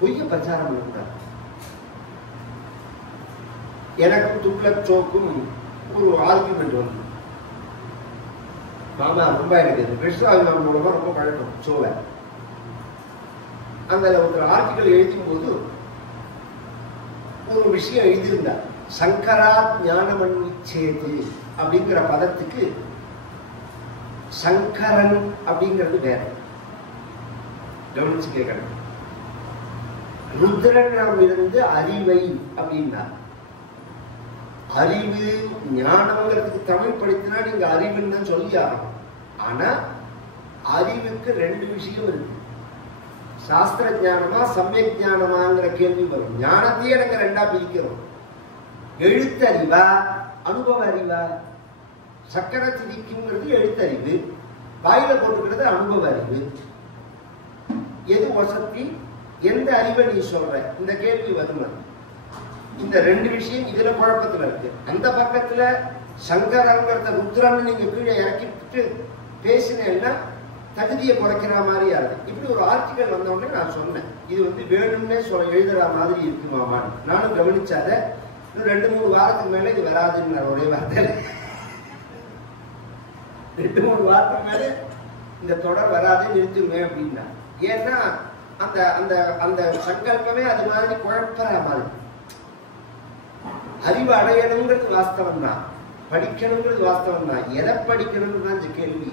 பொய்ய பிரச்சாரம் பண்ணக்கூடாது. எனக்கும் துக்ளக் சோக்கும் ஒரு ஆர்குமெண்ட் வந்து, மாமா ரொம்ப எனக்கு கிருஷ்ணாபிமான் மூலமா ரொம்ப பழக்கம் சோவை. அந்த ஒரு ஆர்டிக்கல் எழுதும் போது ஒரு விஷயம் எழுதியிருந்தார். சங்கரா ஞானமன்னிச்சேது அப்படிங்கிற பதத்துக்கு சங்கரன் அப்படிங்கிறது வேற. கவனிச்சு கேட்கணும். ருத்ரனிடம் இருந்து அறிவை அப்படின்னா, அறிவு ஞானம்ங்கிறதுக்கு தமிழ் படித்தினா நீங்க அறிவுன்னு தான் சொல்லி ஆகணும். ஆனா அறிவுக்கு ரெண்டு விஷயம் இருக்கு. சாஸ்திர ஞானமா சமயக் ஞானமாங்கிற கேள்வி வரும். ஞானத்தையே எனக்கு ரெண்டா பிரிக்கிறோம். எழுத்தறிவா அனுபவ அறிவா? சக்கரை திதிக்குங்கிறது எழுத்தறிவு, வாயில போட்டுக்கிறது அனுபவ அறிவு. எது வசதி? எந்த அறிவை நீ சொல்ற? இந்த கேள்வி வருமா? இந்த ரெண்டு விஷயம் இதுல குழப்பத்துல இருக்கு. அந்த பக்கத்துல சங்கரங்கிறத ருத்ரன்னு நீங்க கீழே இறக்கிட்டு பேசினேன்னா தகுதியை குறைக்கிற மாதிரி ஆகுது. இப்படி ஒரு ஆர்டிக்கல் வந்தோடனே நான் சொன்னேன், இது வந்து வேணும்னே எழுதுற மாதிரி இருக்குமாமான்னு. நானும் கவனிச்சாத. இன்னும் 2-3 வாரத்துக்கு மேல இது வராதுன்னு ஒரே வார்த்தை. 2-3 வாரத்துக்கு மேல இந்த தொடர் வராதே நிறுத்துமே அப்படின்னா. ஏன்னா அந்த அந்த அந்த சங்கல்பமே அது மாதிரி குழப்பற மாதிரி. அறிவு அடையணுங்கிறது வாஸ்தவம் தான், படிக்கணுங்கிறது வாஸ்தவம் தான். எதை படிக்கணும்னு தான் கேள்வி.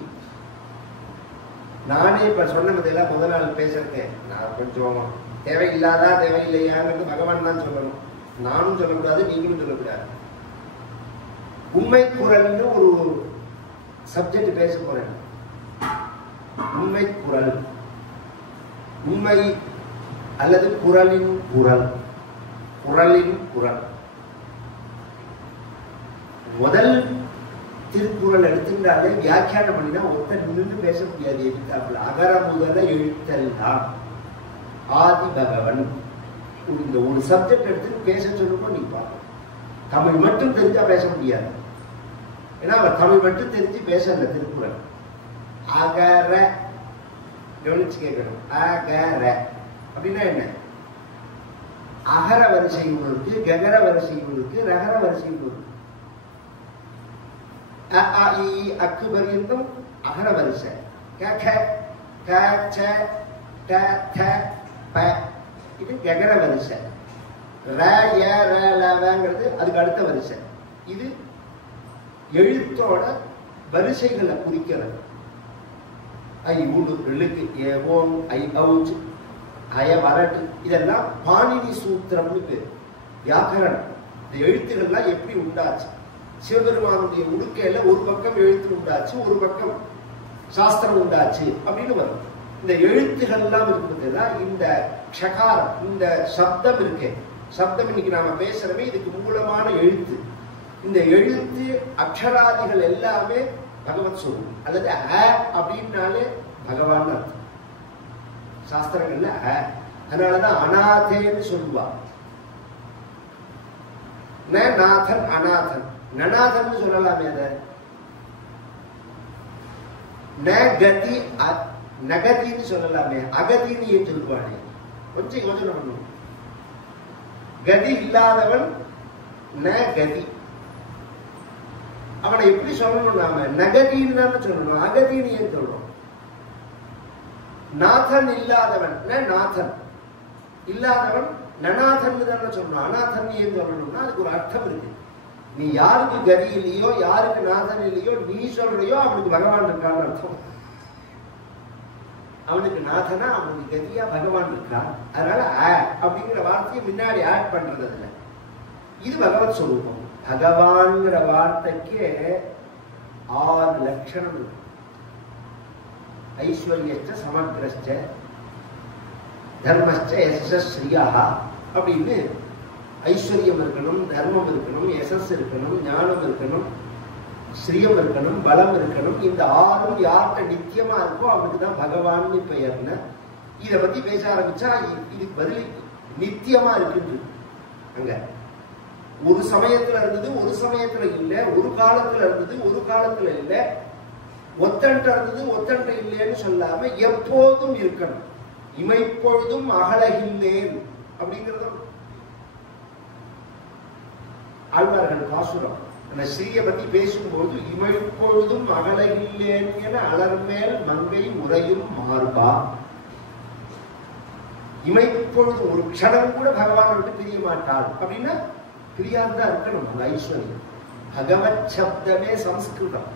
நானே இப்ப சொன்ன முதல்ல முதல் நாள் பேசிருக்கேன். நான் கொஞ்சம் தேவையில்லாதா தேவையில்லையாங்கிறது பகவான் தான் சொல்லணும். நானும் சொல்லக்கூடாது, நீங்களும் சொல்லக்கூடாது. உண்மை குரல்னு ஒரு சப்ஜெக்ட் பேச போறேன். உண்மை குரல், உண்மை அல்லது குரலின் குரல், குரலின் குரல். முதல் திருக்குறள் எடுத்துட்டாலே வியாக்கியானம் பண்ணினா ஒருத்தர் நின்று பேச முடியாது. எதிர்த்தாப்புல அகர முதல எழுத்தெல்லாம் ஆதி பகவன். இந்த ஒரு சப்ஜெக்ட் எடுத்து பேச சொல்லும்போது நீ பார்க்கணும். தமிழ் மட்டும் தெரிஞ்சா பேச முடியாது. ஏன்னா அவர் தமிழ் மட்டும் தெரிஞ்சு பேசல. திருக்குறள் அகர, கவனிச்சு கேட்கணும். அகர அப்படின்னா என்ன? அகர வரிசை இருக்கு, ககர வரிசை இருக்கு, ரகர வரிசை இருக்கு. அக்கு பரியந்தம் அகர வரிசை. இது ககர வரிசை. அதுக்கு அடுத்த வரிசை. இது எழுத்தோட வரிசைகளை குறிக்கிறது. ஐ உடு எழுக்கு ஏவோம் ஐ அவுச்சு அய வரட்டு இதெல்லாம் பாணினி சூத்திரம்னு பேர். வியாக்கரணம். இந்த எழுத்துக்கள்லாம் எப்படி உண்டாச்சு? சிவபெருமானுடைய உடுக்கையில ஒரு பக்கம் எழுத்து உண்டாச்சு, ஒரு பக்கம் சாஸ்திரம் உண்டாச்சு அப்படின்னு வரும். இந்த எழுத்துகள் எல்லாம் இருக்குதுதான் இந்த ஷகாரம், இந்த சப்தம் இருக்கு. சப்தம் இன்னைக்கு நாம பேசுறவே இதுக்கு மூலமான எழுத்து. இந்த எழுத்து அக்ஷராதிகள் எல்லாமே பகவத் சொரூபம் அல்லது அப்படின்னாலே பகவான் அர்த்தம் சாஸ்திரங்கள்ல. அதனாலதான் அநாதேன்னு சொல்லுவா. நாதன் அநாதன், நநாதன் சொல்லலாமே. அத நகதி நகதின்னு சொல்லலாமே, அகதின்னு ஏன் சொல்லுவானே? கொஞ்சம் யோசனை பண்ணும். கதி இல்லாதவன் ந கதி. அவனை எப்படி சொல்லணும்? நாம நகதின்னு தானே சொல்லணும், அகதின்னு ஏன் சொல்லணும்? நாதன் இல்லாதவன் நாதன் இல்லாதவன் நநாதன் தானே சொல்லணும். அநாதன் ஏன் சொல்லணும்னா அதுக்கு ஒரு அர்த்தம் இருக்கு. நீ யாருக்கு கதி இல்லையோ, யாருக்கு நாதன் இல்லையோ, நீ சொல்றியோ அவனுக்கு பகவான் இருக்கான்னு அர்த்தம். அவனுக்கு நாதனா அவனுக்கு கதியா பகவான் இருக்கான். அதனால அப்படிங்கிற வார்த்தையை முன்னாடி ஆட் பண்றது இல்லை. இது பகவத் சொரூபம். பகவான்ங்கிற வார்த்தைக்கு 6 லட்சணம் இருக்கு. ஐஸ்வர்யச்ச சமக்ரஸ்ச தர்மஸ்ச யசஸ் ஸ்ரீயாக அப்படின்னு ஐஸ்வர்யம் இருக்கணும், தர்மம் இருக்கணும், யசஸ் இருக்கணும், ஞானம் இருக்கணும், ஸ்ரீயம் இருக்கணும், பலம் இருக்கணும். இந்த 6ம் யார்கிட்ட நித்தியமா இருக்கோ அவனுக்கு தான் பகவான் பெயர்னு. இதை பத்தி பேச ஆரம்பிச்சா இதுக்கு பதில் நித்தியமா இருக்குன்னு. அங்க ஒரு சமயத்துல இருந்தது, ஒரு சமயத்துல இல்லை, ஒரு காலத்துல இருந்தது, ஒரு காலத்துல இல்லை, ஒத்தன்ட்ட இருந்தது ஒத்தன்ட்ட இல்லைன்னு சொல்லாம எப்போதும் இருக்கணும். இமைப்பொழுதும் அகலகில்லேன் அப்படிங்கிறது ஆழ்வார்கள் பாசுரம். அந்த ஸ்ரீயை பத்தி பேசும்போது இமைப்பொழுதும் அகலகில்லேன் என அலர்மேல் மங்கை உரையும் மார்பா. இமைப்பொழுது ஒரு க்ஷணம் கூட பகவானை விட்டு பிரிய மாட்டாள் அப்படின்னா பிரியாதான் இருக்கணும். அந்த ஐஸ்வர்யம் பகவத் சப்தமே சம்ஸ்கிருதம்.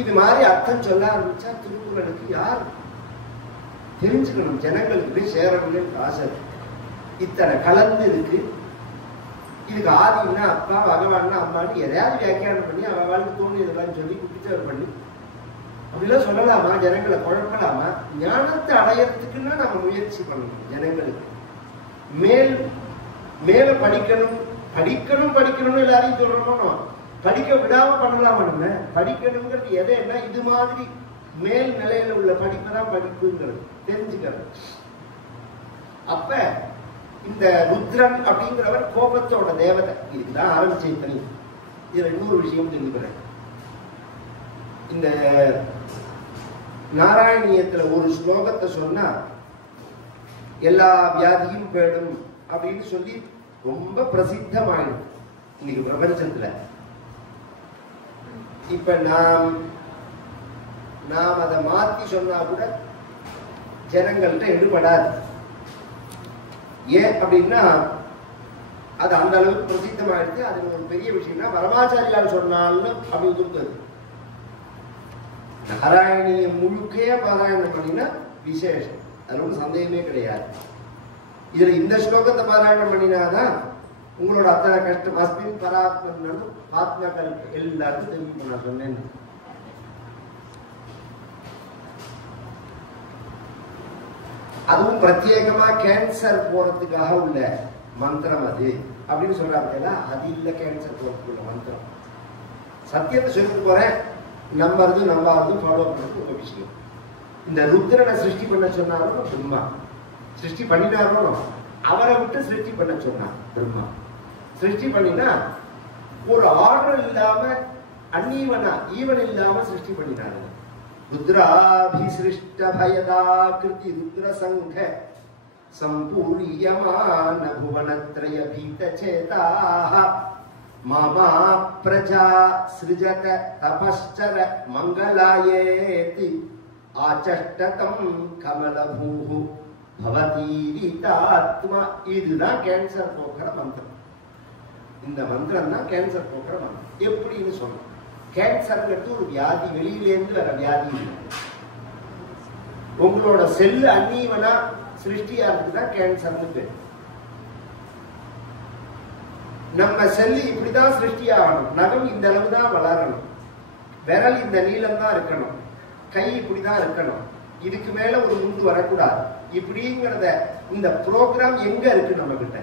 இது மாதிரி அர்த்தம் சொல்ல ஆரம்பிச்சா திருக்குறளுக்கு யார் தெரிஞ்சுக்கணும், ஜனங்களுக்கு போய் சேரணும்னு ஆசை. இத்தனை கலந்து இருக்கு. இதுக்கு ஆதினா அப்பா, பகவான்னா அம்மான்னு எதையாவது வியாக்கியானம் பண்ணி அவன் வாழ்க்கை தோணு இதெல்லாம் சொல்லி குட்டிச்சவர் பண்ணி அப்படிலாம் சொல்லலாமா? ஜனங்களை குழப்பலாமா? ஞானத்தை அடையறதுக்குன்னா நம்ம முயற்சி பண்ணணும். ஜனங்களுக்கு மேல் மேல படிக்கணும் படிக்கணும் படிக்கணும்னு எல்லாரையும் சொல்லணும். படிக்க விடாம பண்ணலாம். நம்ம படிக்கணுங்கிறது எதைன்னா இது மாதிரி மேல் நிலையில உள்ள படிப்பு தான் படிப்புங்கிறது தெரிஞ்சுக்கிறது. அப்ப இந்த ருத்ரன் அப்படிங்கிறவர் கோபத்தோட தேவதை. இதுதான் ஆரம்பிச்ச தனி. இதுல இன்னொரு விஷயம் தெரிஞ்சுக்கிறேன். இந்த நாராயணியத்துல ஒரு ஸ்லோகத்தை சொன்னா எல்லா வியாதியும் போயிடும் அப்படின்னு சொல்லி ரொம்ப பிரசித்தமாயிடும் இன்னைக்கு பிரபஞ்சத்துல. இப்ப நாம் அதை மாத்தி சொன்னா கூட ஜனங்கள்கிட்ட எடுபடாது. ஏன் அப்படின்னா அது அந்த அளவுக்கு பிரசித்தமாயிடுச்சு. அது ஒரு பெரிய விஷயம்னா பரமாச்சாரியால் சொன்னாலும் அப்படின்னு கொடுத்தது. நாராயணியம் முழுக்கைய பாராயணம் பண்ணினா விசேஷம், அது ஒன்றும் சந்தேகமே கிடையாது. இதுல இந்த ஸ்லோகத்தை பாராயணம் பண்ணினாதான் உங்களோட அத்தனை கஷ்டம் அஸ்மின் பராத்மன் ஆத்மாக்கள் எல்லாருக்கும் தெரியும். நான் சொன்னேன். அதுவும் பிரத்யேகமா கேன்சர் போறதுக்காக உள்ள மந்திரம் அது அப்படின்னு சொல்றாங்க. அது இல்ல கேன்சர் போறதுக்குள்ள மந்திரம். சத்தியத்தை சொல்லிட்டு போறேன். நம்புறது நம்பாவது ஃபாலோ பண்றது ஒரு விஷயம். இந்த ருத்ரனை சிருஷ்டி பண்ண சொன்னாலும் பிரம்மா சிருஷ்டி பண்ணினாலும் அவரை விட்டு சிருஷ்டி பண்ண சொன்னான். பிரம்மா சிருஷ்டி பண்ணினா ஒரு ஆர்டர் இல்லாம அன்னீவனா ஈவன் இல்லாம சிருஷ்டி பண்ணினாரு. ருத்ராபிசிருஷ்ட பயதா கிருதி ருத்ர சங்க சம்பூரியமான புவனத்ரய பீத சேதாஹ மாமா பிரஜா ஸ்ருஜத தபஸ்சர மங்களாயேதி ஆச்சஷ்டதம் கமலபூஹு பவதீரிதாத்மா. இதுதான் கேன்சர் போக்குற மந்திரம். இந்த மந்திரம் தான் கேன்சர் போக்குற மந்திரம். எப்படின்னு சொல்லணும். கேன்சர்ங்கிறது ஒரு வியாதி, வெளியிலேருந்து வர வியாதி. உங்களோட செல்லு அன்னீவனா சிருஷ்டியா இருக்குதான் கேன்சர்னு பேர். நம்ம செல்லு இப்படிதான் சிருஷ்டியாகணும். நகம் இந்த அளவு தான் வளரணும், விரல் இந்த நீளம் தான் இருக்கணும், கை இப்படிதான் இருக்கணும், இதுக்கு மேல ஒரு முந்து வரக்கூடாது. இப்படிங்கிறத இந்த ப்ரோக்ராம் எங்க இருக்கு? நம்ம கிட்ட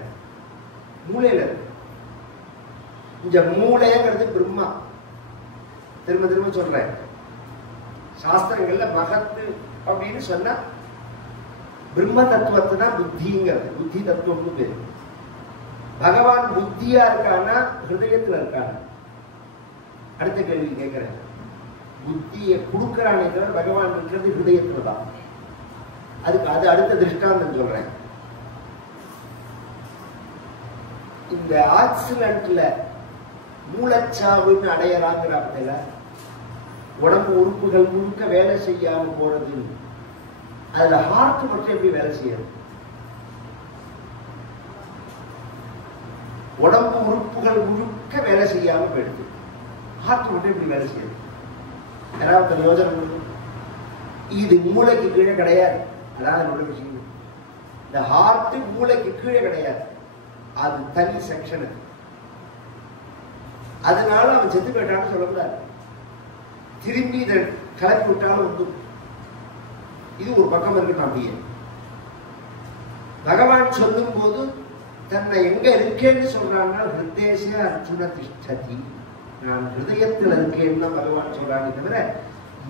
மூளையில இருக்கு. இந்த மூளைங்கிறது பிரம்மா. திரும்ப திரும்ப சொல்றேன். சாஸ்திரங்கள்ல மகத்து அப்படின்னு சொன்னா பிரம்ம தத்துவத்தை தான் புத்திங்கிறது. புத்தி தத்துவம்னு பேரு. பகவான் புத்தியா இருக்கானா ஹிருதயத்துல இருக்கானா? அடுத்த கேள்வி கேட்கிறேன். புத்தியை கொடுக்கிறானே தவிர பகவான் இருக்கிறது ஹிருதயத்துல தான். அதுக்கு அது அடுத்த திருஷ்டாந்தம் சொல்றேன். இந்த ஆக்சிடென்ட்ல மூலச்சாவுன்னு அடையறாங்கிற உடம்பு உறுப்புகள் முழுக்க வேலை செய்யாம போறது. அதுல ஹார்ட் மட்டும் எப்படி வேலை செய்யறது? உடம்பு உறுப்புகள் முழுக்க வேலை செய்யாம போயிடுது. ஹார்ட் மட்டும் எப்படி வேலை செய்யறது? யாராவது யோசனை பண்ணும். இது மூளைக்கு கீழே கிடையாது. அதான் என்னோட விஷயம். இந்த ஹார்ட் மூளைக்கு கீழே கிடையாது, அது தனி செக்ஷன். அதனால அவன் செத்து போயிட்டான்னு சொல்லக்கூடாது. திரும்பி இதை கலப்பி விட்டாலும் உண்டு. இது ஒரு பக்கம் இருக்கட்டும். அப்படியே பகவான் சொல்லும் போது தன்னை எங்க இருக்கேன்னு சொல்றான்னா ஹிருதேச அர்ஜுன திஷ்டதி, நான் ஹிருதயத்தில் இருக்கேன்னு தான் பகவான் சொல்றானே தவிர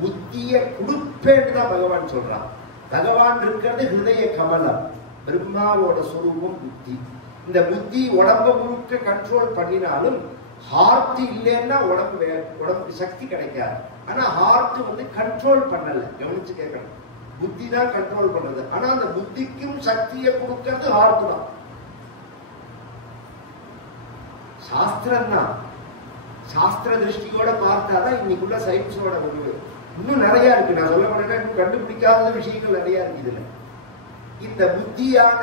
புத்திய கொடுப்பேன்னு தான் பகவான் சொல்றான். பகவான் இருக்கிறது ஹிருதய கமலம். பிரம்மாவோட சொரூபம் புத்தி. இந்த புத்தி உடம்பு முழுக்க கண்ட்ரோல் பண்ணினாலும் ஹார்ட் இல்லைன்னா உடம்புக்கு சக்தி கிடைக்காது. ஆனா ஹார்ட் கண்ட்ரோல் பண்ணல. கவனிச்சு கேட்கணும். புத்தி தான் கண்ட்ரோல் பண்றது. ஆனா அந்த புத்திக்கும் சக்தியை கொடுக்கிறது ஹார்ட் தான். சாஸ்திரம் தான். சாஸ்திர திருஷ்டியோட பார்த்தாதான் இன்னைக்குள்ள சயின்ஸோட முடிவு. இன்னும் நிறைய இருக்கு. நான் சொல்ல போனேன்னா இன்னும் கண்டுபிடிக்காத விஷயங்கள் நிறைய இருக்கு இதுல. இந்த புத்தியான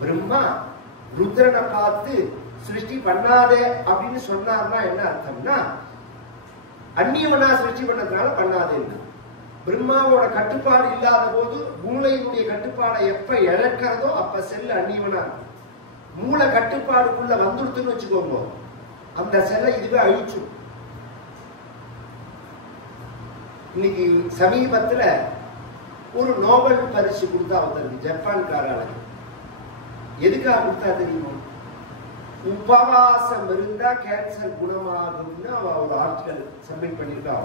பிரம்மா ருத்ரனை பார்த்து சிருஷ்டி பண்ணாதே அப்படின்னு சொன்னார்னா என்ன அர்த்தம்னா, அந்நியவனா சிருஷ்டி பண்ணதுனால பண்ணாதேன்னு. பிரம்மாவோட கட்டுப்பாடு இல்லாத போது மூளையினுடைய கட்டுப்பாடை எப்ப இழக்கிறதோ அப்ப செல் அந்நியவனா. மூளை கட்டுப்பாடுக்குள்ள வந்துடுத்துன்னு வச்சுக்கோங்க, அந்த செல்லை இதுவே அழிச்சும். இன்னைக்கு சமீபத்துல ஒரு நோபல் பரிசு கொடுத்தா வந்திருக்கு ஜப்பான்காரர்களுக்கு. எதுக்காக கொடுத்தா தெரியுமா? உபவாசம் இருந்தா கேன்சர் குணமாகும்னு அவ ஒரு ஆர்டிகல் சப்மிட் பண்ணிருக்கா.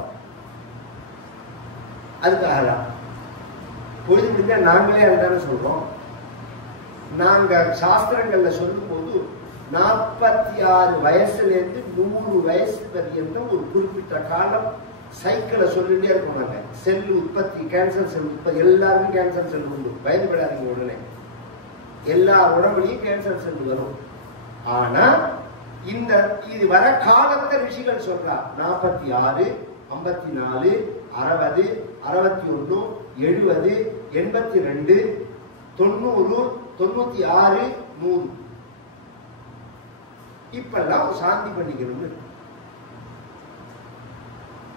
அதுக்காக பொழுது முடிஞ்சா நாங்களே அதுதானே சொல்றோம். நாங்க சாஸ்திரங்கள்ல சொல்லும் போது 46 வயசுல இருந்து 100 வயசு வரையும் ஒரு குறிப்பிட்ட காலம் சைக்கிளை சொல்லிட்டே இருக்கோம். நாங்க செல் உற்பத்தி, கேன்சர் செல் உற்பத்தி, எல்லாருக்கும் கேன்சர் செல் உண்டு. பயந்துபடாதீங்க. உடனே எல்லா உடம்புலையும் கேன்சர் செல் வரும். ஆனா இந்த இது வர காலத்தை ரிஷிகள் சொல்றா 46, 54, 60, 61, 70, 82, 90, 96, 100. இப்பெல்லாம் சாந்தி பண்ணிக்கணும்னு.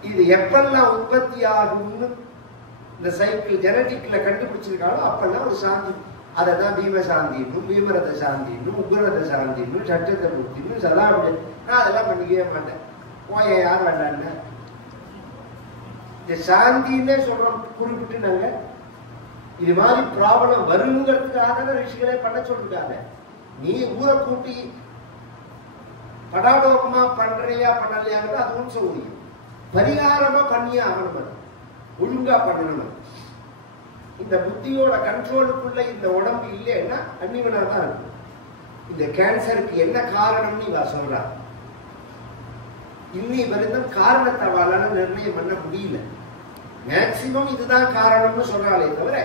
இது எப்பெல்லாம் உற்பத்தி ஆகும்னு இந்த சைக்கிள் ஜெனடிக்ல கண்டுபிடிச்சிருக்காங்களோ அப்பெல்லாம் ஒரு சாந்தி. அதான் பீம சாந்தின்னும், பீமரத சாந்தின்னும், உக்ரரத சாந்தின்னும், சட்டத்தை முக்தின்னும் சதா. நான் அதெல்லாம் பண்ணிக்கவே மாட்டேன். போய யார் வேண்டான்னு இந்த சாந்தின்னே சொல்றோம். குறிப்பிட்டு நாங்க இது மாதிரி ப்ராப்ளம் வருங்கிறதுக்காக ரிஷிகளே பண்ண சொல்லிருக்காங்க. நீ ஊரை கூட்டி படாடோகமா பண்றியா பண்ணலையாங்கிறது அதுவும் சொல்லுங்க. பரிகாரமா பண்ணியே ஆகணும், ஒழுங்கா பண்ணணும். இந்த புத்தியோட கண்ட்ரோலுக்குள்ள இந்த உடம்பு இல்லைன்னா அன்னிவனா தான் இருக்கும். இந்த கேன்சருக்கு என்ன காரணம்னு இவ சொல்றா. இன்னி வரைக்கும் காரணத்தை அவளால நிர்ணயம் பண்ண முடியல. மேக்சிமம் இதுதான் காரணம்னு சொல்றாளே தவிர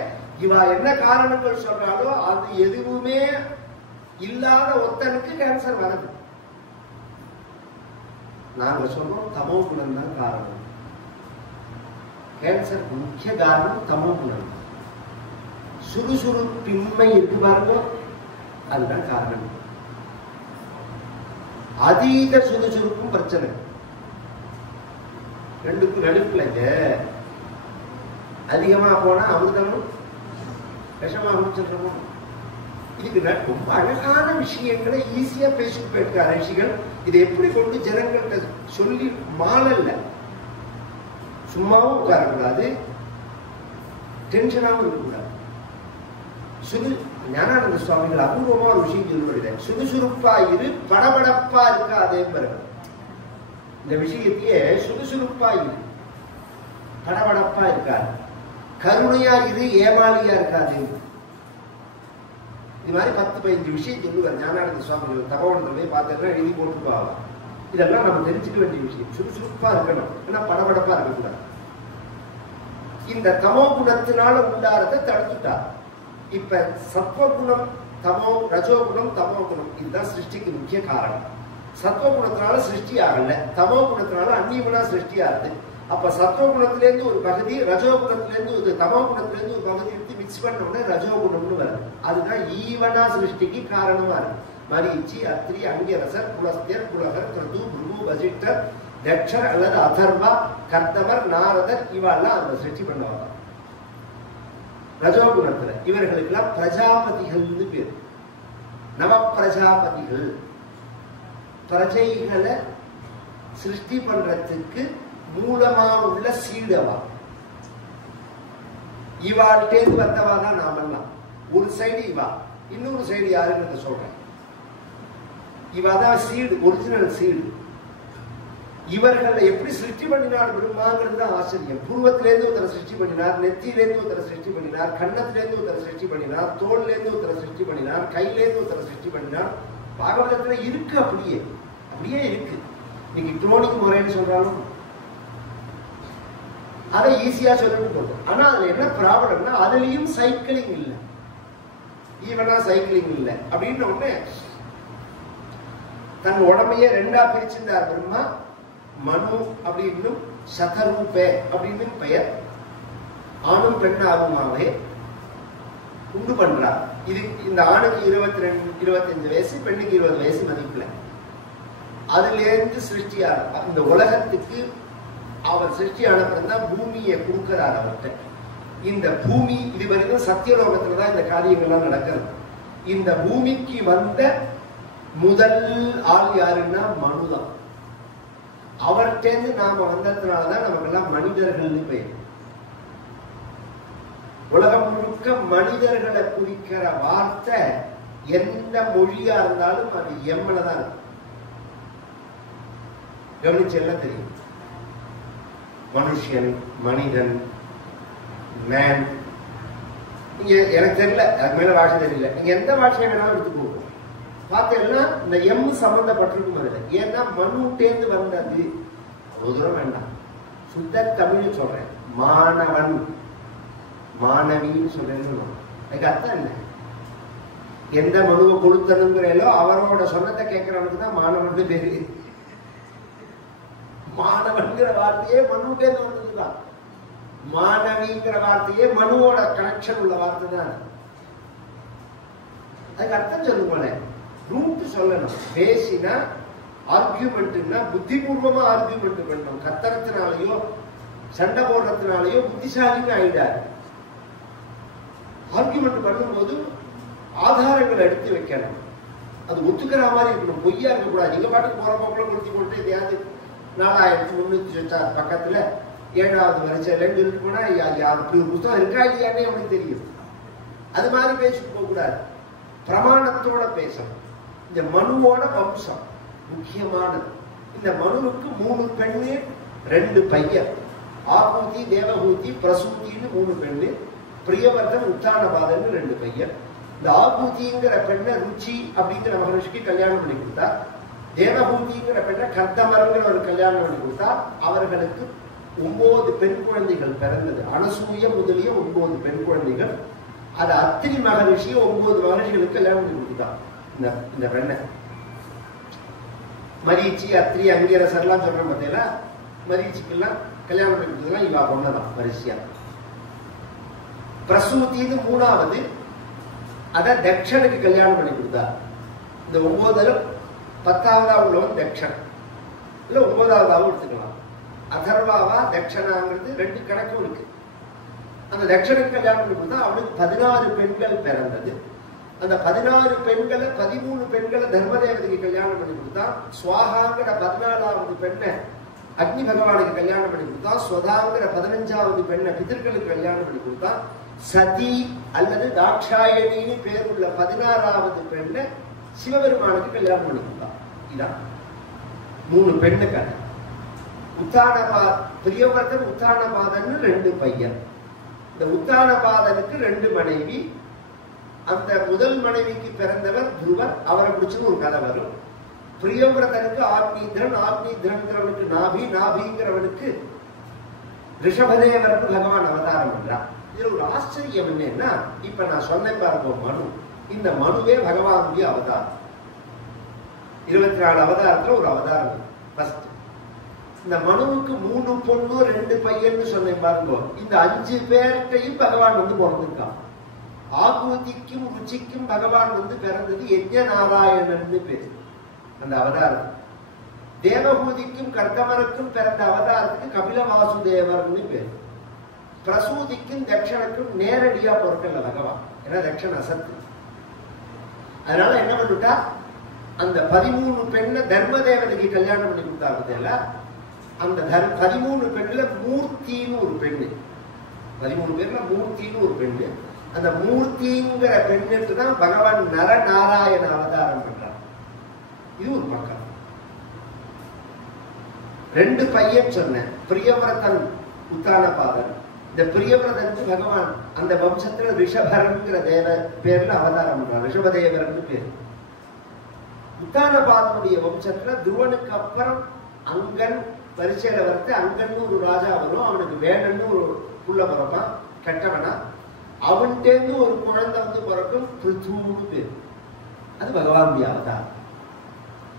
இவ என்ன காரணங்கள் சொல்றாலோ அது எதுவுமே இல்லாத ஒருத்தனுக்கு கேன்சர் வருது. நாங்க சொல்றோம் தமோ குணம் தான் காரணம். கேன்சருக்கு முக்கிய காரணம் தமோ குணம். சுறுசுறுப்பின்மை இருக்கு பாருங்க, அதுதான் காரணம். அதீத சுறுசுறுப்பும் பிரச்சனை. ரெண்டுக்கும் நடுப்புலங்க அதிகமா போனா அமிர்தமும் விஷமா முடிச்சிடணும். இதுக்கு ரொம்ப அழகான விஷயங்களை ஈஸியா பேசிட்டு போயிருக்காரு ரிஷிகள். இதை எப்படி கொண்டு ஜனங்கள்கிட்ட சொல்லி மாறல. சும்மாவும் உட்காரக்கூடாது, டென்ஷனாகவும் இருக்கக்கூடாது. ஞானானந்த சுவாமிகள் அபூர்வமா ஒரு விஷயம் சொல்லுவாரு. சுறுசுறுப்பா இரு, படபடப்பா இருக்காதே பாருங்க. இந்த விஷயத்தையே சுறுசுறுப்பா இரு, படபடப்பா இருக்காது. கருணையா இரு, ஏமாளியா இருக்காது. இது மாதிரி 10-15 விஷயம் சொல்லுவார் ஞானானந்த சுவாமிகள். தகவல் போய் பார்த்தா எழுதி போட்டுப்பாங்க. இதெல்லாம் நம்ம தெரிஞ்சுக்க வேண்டிய விஷயம். சுறுசுறுப்பா இருக்கணும், ஏன்னா படபடப்பா இருக்கக்கூடாது. இந்த தமோ குணத்தினால உண்டாரதை தடுத்துட்டார். இப்ப சத்வகுணம் தமோ, ரஜோகுணம் தமோ குணம், இதுதான் சிருஷ்டிக்கு முக்கிய காரணம். சத்வகுணத்தினால சிருஷ்டி ஆகல, தமோ குணத்தினால அந்நியமனா சிருஷ்டி ஆகுது. அப்ப சத்வகுணத்திலேருந்து ஒரு பகுதி, ரஜோகுணத்திலேருந்து ஒரு தமோ குணத்திலேருந்து ஒரு பகுதி எடுத்து மிக்ஸ் பண்ண உடனே ரஜோகுணம்னு வருது. அதுதான் ஈவனா சிருஷ்டிக்கு காரணமா இருக்கு. மரீச்சி, அத்ரி, அங்கிரசர், புலஸ்தியர், புலகர், கிருது, புரு, வசிஷ்டர், தட்சர் அல்லது அதர்வா, கர்த்தவர், நாரதர் இவெல்லாம் அந்த சிருஷ்டி பண்ணுவாங்க ரஜோகுணத்துல. இவர்களுக்கெல்லாம் பிரஜாபதிகள்னு பேர். நவ பிரஜாபதிகள். பிரஜைகளை சிருஷ்டி பண்றதுக்கு மூலமா உள்ள சீடவா. இவாழ்டேந்து வந்தவா தான் நாமெல்லாம். ஒரு சைடு இவா, இன்னொரு சைடு யாருன்னு சொல்றேன். இவாதான் சீடு, ஒரிஜினல் சீடு. இவர்களை எப்படி சிருஷ்டி பண்ணினார் பிரம்மாங்கிறது தான் ஆச்சரியம். பூர்வத்திலேருந்து ஒருத்தரை சிருஷ்டி பண்ணினார், நெத்தியிலேருந்து ஒருத்தரை சிருஷ்டி பண்ணினார், கண்ணத்திலேருந்து ஒருத்தரை சிருஷ்டி பண்ணினார், தோல்லேருந்து ஒருத்தரை சிருஷ்டி பண்ணினார், கையிலேருந்து ஒருத்தரை சிருஷ்டி பண்ணினார். பாகவதத்துல இருக்கு, அப்படியே அப்படியே இருக்கு. இன்னைக்கு குளோனிங் முறைன்னு சொல்றாலும் அதை ஈஸியா சொல்லிட்டு போகும். ஆனா அதுல என்ன ப்ராப்ளம்னா அதுலயும் சைக்கிளிங் இல்லை, ஈவனா சைக்கிளிங் இல்லை. அப்படின்னு உடனே தன் உடம்பையே ரெண்டா பிரிச்சிருந்தார் பிரம்மா. மனு அப்படின்னு சதரூபே அப்படின்னு பெயர், ஆணும் பெண்ணாகுமாவே உண்டு பண்றார். இது இந்த ஆணுக்கு 22-25 வயசு, பெண்ணுக்கு 20 வயசு மதிப்புல. அதுல இருந்து சிருஷ்டியார் இந்த உலகத்துக்கு. அவர் சிருஷ்டியான பிறந்தான் பூமியை கொடுக்கிறார் அவர்கிட்ட. இந்த பூமி இதுவரைக்கும் சத்தியலோகத்துலதான் இந்த காரியங்கள்லாம் நடக்கிறது. இந்த பூமிக்கு வந்த முதல் ஆள் யாருன்னா மனுதான். அவர்கிட்ட நாம வந்ததுனாலதான் நமக்கெல்லாம் மனிதர்கள்னு பெயர். உலகம் முழுக்க மனிதர்களை குறிக்கிற வார்த்தை எந்த மொழியா இருந்தாலும் அது எம்மளதான் இருக்கும். கவனிச்செல்லாம் தெரியும். மனுஷன், மனிதன், மேன். நீங்க எனக்கு தெரியல, அதுக்கு மேல பாஷை தெரியல, நீங்க எந்த பாஷையை வேணாலும் எடுத்துக்கோங்க. பார்த்தீங்கன்னா இந்த எம் சம்பந்தப்பட்டிருக்கும் அதுல. ஏன்னா மனுட்டேந்து வந்தது. அவ்வளவு தூரம் வேண்டாம், சுத்த தமிழ் சொல்றேன். மாணவன், மாணவின்னு சொல்றேன்னு அதுக்கு அர்த்தம் என்ன? எந்த மனுவை கொடுத்தனுங்கிறோ அவரோட சொன்னதை கேட்கிறவனுக்கு தான் மாணவன் பேரு. மாணவன்கிற வார்த்தையே மனுட்டேந்து வந்ததுதான். மாணவிங்கிற வார்த்தையே மனுவோட கனெக்ஷன் உள்ள வார்த்தை தான். அதுக்கு அர்த்தம் சொல்லுங்களே, ரூட் சொல்லணும். பேசினா ஆர்கியூமெண்ட்னா புத்திபூர்வமா ஆர்கியூமெண்ட் பண்ணணும். கத்தரத்தினாலேயோ சண்டை போடுறதுனாலேயோ புத்திசாலின்னு ஆயிடாரு. ஆர்கியூமெண்ட் பண்ணும்போது ஆதாரங்களை எடுத்து வைக்கணும். அது ஒத்துக்கிற மாதிரி இருக்கணும், பொய்யா இருக்கக்கூடாது. நீங்க பாட்டுக்கு போற போக்குல கொடுத்து போட்டு எதையாவது 4396 பக்கத்துல 7வது வரிசையிலன்னு சொல்லிட்டு போனா அப்படி ஒரு புத்தகம் இருக்கா இல்லையானே அவனுக்கு தெரியும். அது மாதிரி பேசிட்டு போக கூடாது, பிரமாணத்தோட பேசணும். இந்த மனுவோட வம்சம் முக்கியமானது. இந்த மனுவுக்கு 3 பெண்ணு 2 பையன். ஆபூதி, தேவஹூதி, பிரசூதின்னு 3 பெண்ணு. பிரியவர்தன், உத்தானபாதன் 2 பையன். இந்த ஆபூதிங்கிற பெண்ணை ருச்சி அப்படிங்கிற மகரிஷிக்கு கல்யாணம் பண்ணி கொடுத்தா. தேவஹூதிங்கிற பெண்ணை கர்தமரங்கிற ஒரு கல்யாணம் பண்ணி கொடுத்தா. அவர்களுக்கு 9 பெண் குழந்தைகள் பிறந்தது. அனசூய முதலிய 9 பெண் குழந்தைகள். அது அத்திரி மகரிஷி 9 மகரிஷிகளுக்கு கல்யாணம் பண்ணி கொடுத்தா. இந்த பெண்ணை மரீச்சி, அத்திரி, அங்கிரசர் எல்லாம் சொல்ற பார்த்தீங்களா, மரீச்சிக்கெல்லாம் கல்யாணம் பண்ணி கொடுத்ததுலாம் இவா பொண்ணதான் வரிசையா. பிரசூதின்னு 3வது, அத தட்சனுக்கு கல்யாணம் பண்ணி கொடுத்தார். இந்த 9 10வதா உள்ளவன் தட்சன், இல்ல 9வதாவும் எடுத்துக்கலாம். அதர்வாவா தட்சணாங்கிறது 2 கணக்கும் இருக்கு. அந்த தட்சனுக்கு கல்யாணம் பண்ணி கொடுத்தா அவனுக்கு 16 பெண்கள் பிறந்தது. அந்த 16 பெண்களை 13 பெண்களை தர்மதேவதைக்கு கல்யாணம் பண்ணி கொடுத்தா. சுவாகாங்கிற 14வது பெண்ணை அக்னி பகவானுக்கு கல்யாணம் பண்ணி கொடுத்தா. ஸ்வதாங்கிற 15வது பெண்ணை பிதர்களுக்கு கல்யாணம் பண்ணி கொடுத்தா. சதி அல்லது தாட்சாயணின்னு பேர் உள்ள 16வது பெண்ணை சிவபெருமானுக்கு கல்யாணம் பண்ணி கொடுத்தா. இதான் 3 பெண்ணு கதை. பிரியவர்தன், உத்தானபாதன் 2 பையன். இந்த உத்தானபாதனுக்கு 2 மனைவி. அந்த முதல் மனைவிக்கு பிறந்தவர் துருவர், அவரை பிடிச்சது ஒரு கதை வரும். பிரியவர்தனுக்கு ஆக்னீந்திரன், ஆக்னீந்திரனுக்கு நாபி, நாபிங்கிறவனுக்கு ரிஷபதேவர் பகவான் அவதாரம் பண்றான். இதுல ஒரு ஆச்சரியம் என்னன்னா, இப்ப நான் சொன்னேன் பாருங்க மனு, இந்த மனுவே பகவானுடைய அவதாரம். 24 அவதாரத்துல ஒரு அவதாரம். ஃபர்ஸ்ட் இந்த மனுவுக்கு 3 பொண்ணு 2 பையன்னு சொன்னேன் பாருங்க. இந்த 5 பேர்கிட்டையும் பகவான் வந்து பிறந்திருக்கான். ஆகூதிக்கும் ருச்சிக்கும் பகவான் வந்து பிறந்தது யஜ்ஞ நாராயணன் பேரு அந்த அவதாரம். தேவஹூதிக்கும் கர்தமருக்கும் பிறந்த அவதாரத்துக்கு கபில வாசுதேவர்னு பேரு. பிரசூதிக்கும் தட்சனுக்கும் நேரடியா பொருட்கள் பகவான், ஏன்னா தட்சன் அசத்து. அதனால என்ன பண்ணிட்டா, அந்த 13 பெண்ணை தர்மதேவதைக்கு கல்யாணம் பண்ணி கொடுத்தாங்க. அந்த 13 பெண்ணுல மூர்த்தின்னு ஒரு பெண்ணு, 13 பேர்ல மூர்த்தின்னு ஒரு பெண்ணு. அந்த மூர்த்திங்கிற பெண்ணுக்கு தான் பகவான் நரநாராயண அவதாரம் பண்றார். இது ஒரு பக்கம். 2 பையன் சொன்னேன், பிரியவரதன், உத்தானபாதன். இந்த பிரியவரதனுக்கு பகவான் அந்த வம்சத்துல ரிஷபரன்கிற தேவ பேர்ல அவதாரம் பண்றார், ரிஷபதேவரன் பேர். உத்தானபாதனுடைய வம்சத்துல துருவனுக்கு அப்புறம் அங்கன், வரிசையில வந்து அங்கன்னு ஒரு ராஜா வரும், அவனுக்கு வேணன்னு ஒரு புள்ள பிறப்பான், கெட்டவனா. அவன்கிட்டேருந்து ஒரு குழந்தை வந்து பிறக்கும், பிருத்துன்னு பேர். அது பகவானுடைய அவதாரம்.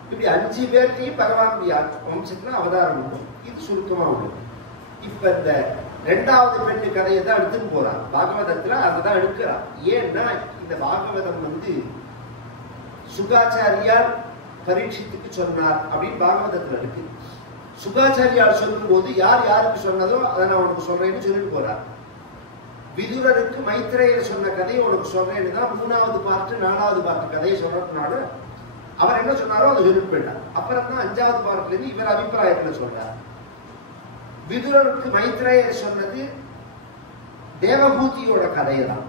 இப்படி 5 பேர்த்தையும் பகவானுடைய வம்சத்துல அவதாரம் உண்டு. இது சுருக்கமா உள்ளது. இப்ப இந்த 2வது பெண்ணு கதையை தான் எடுத்துன்னு போறான் பாகவதத்துல, அதைதான் எடுக்கிறான். ஏன்னா இந்த பாகவதம் வந்து சுகாச்சாரியார் பரீட்சித்துக்கு சொன்னார் அப்படின்னு பாகவதத்துல இருக்கு. சுகாச்சாரியார் சொல்லும் போது யார் யாருக்கு சொன்னதோ அதை நான் உனக்கு சொல்றேன்னு சொல்லிட்டு போறார். விதுரருக்கு மைத்ரேயர் சொன்ன கதையை உனக்கு சொல்றேன்னு தான் 3வது பார்ட் 4வது பார்ட் கதையை சொல்றதுனால அவர் என்ன சொன்னாரோ அதை சொல்லிட்டு போயிட்டார். அப்புறம் தான் 5வது பார்ட்ல இருந்து இவர் அபிப்பிராயத்துல சொல்றார். விதுரருக்கு மைத்ரேயர் சொன்னது தேவபூதியோட கதையை தான்.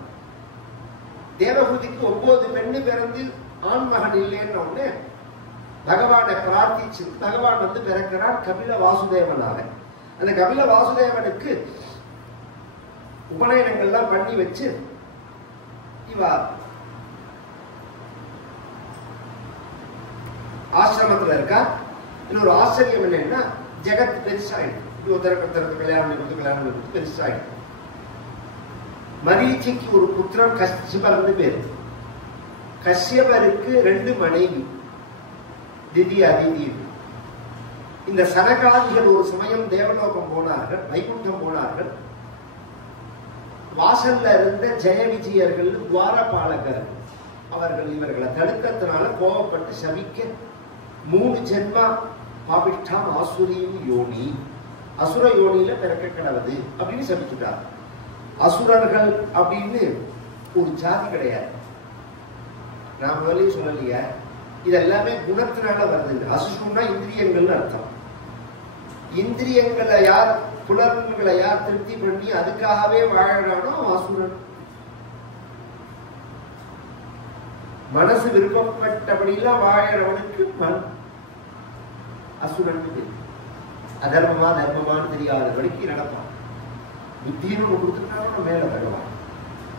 தேவபூதிக்கு 9 பெண்ணு பிறந்து ஆண் மகன் இல்லைன்னு ஒண்ணு பகவானை பிரார்த்திச்சு பகவான் வந்து பிறக்கிறான் கபில வாசுதேவனாக. அந்த கபில வாசுதேவனுக்கு உபநயனங்கள்லாம் பண்ணி வச்சு இவ ஆசிரமத்துல இருக்கா. இன்னொரு ஆச்சரியம் என்னன்னா ஜெகத் பெருசாயிடும். கல்யாணம் பெருசாயிடும். மரீச்சிக்கு ஒரு புத்திரன் கஷ்யபர்னு பேரு. கஷ்யபருக்கு 2 மனைவி, திதி அதிதி. இந்த சனகாதிகள் ஒரு சமயம் தேவலோகம் போனார்கள், வைகுண்டம் போனார்கள். வாசல்ல இருந்த ஜெய விஜயர்கள் துவாரபாலகர் அவர்கள் இவர்களை தடுக்கிறதுனால கோபப்பட்டு சபிக்க 3 ஜென்மா பாபிஷ்டாம் ஆசுரியும் யோனி, அசுர யோனியில பிறக்க கிடவது அப்படின்னு சபிச்சுட்டார். அசுரர்கள் அப்படின்னு ஒரு ஜாதி கிடையாது. நான் முதலே சொல்லலையா, இது எல்லாமே குணத்தினால வருது. அசுரம்னா இந்திரியங்கள்னு அர்த்தம். இந்திரியங்களை யார் புலன்களை யார் திருப்தி பண்ணி அதுக்காகவே வாழறானோ அசுரன். மனசு விருப்பப்பட்டபடியெல்லாம் வாழறவனுக்கு அசுரன். அதர்மமா தர்மமானு தெரியாதபடிக்கு நடப்பான். புத்தின்னு ஒன்று கொடுத்துட்டாலும் மேல வருவான்.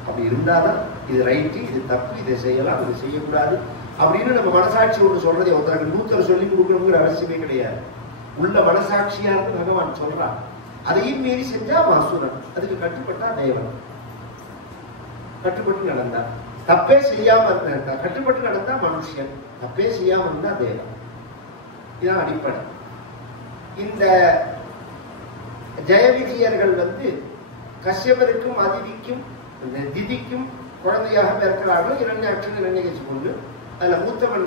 அப்படி இருந்தாலும் இது ரைட்டு, இது தப்பு, இதை செய்யலாம், இதை செய்யக்கூடாது அப்படின்னு நம்ம மனசாட்சி ஒன்று சொல்றதை ஒருத்தருக்கு 100 சொல்லி கொடுக்கணுங்கிற அவசியமே கிடையாது. உள்ள மனசாட்சியா இருந்து பகவான் சொல்றான். அதையும் மீறி செஞ்சா அசுரன், அதுக்கு கட்டுப்பட்டா தேவன். கட்டுப்பட்டு நடந்தா தப்பே செய்யாம இருந்தா, கட்டுப்பட்டு நடந்தா மனுஷன், தப்பே செய்யாம இருந்தா தேவன். இதுதான் அடிப்படை. இந்த ஜெயவிஜயர்கள் வந்து கஷ்யபருக்கும் அதிதிக்கும் திதிக்கும் குழந்தையாக பிறக்கிறார்கள். இரண்யாட்சன் இரண்யகசிபு. அதுல மூத்தவன்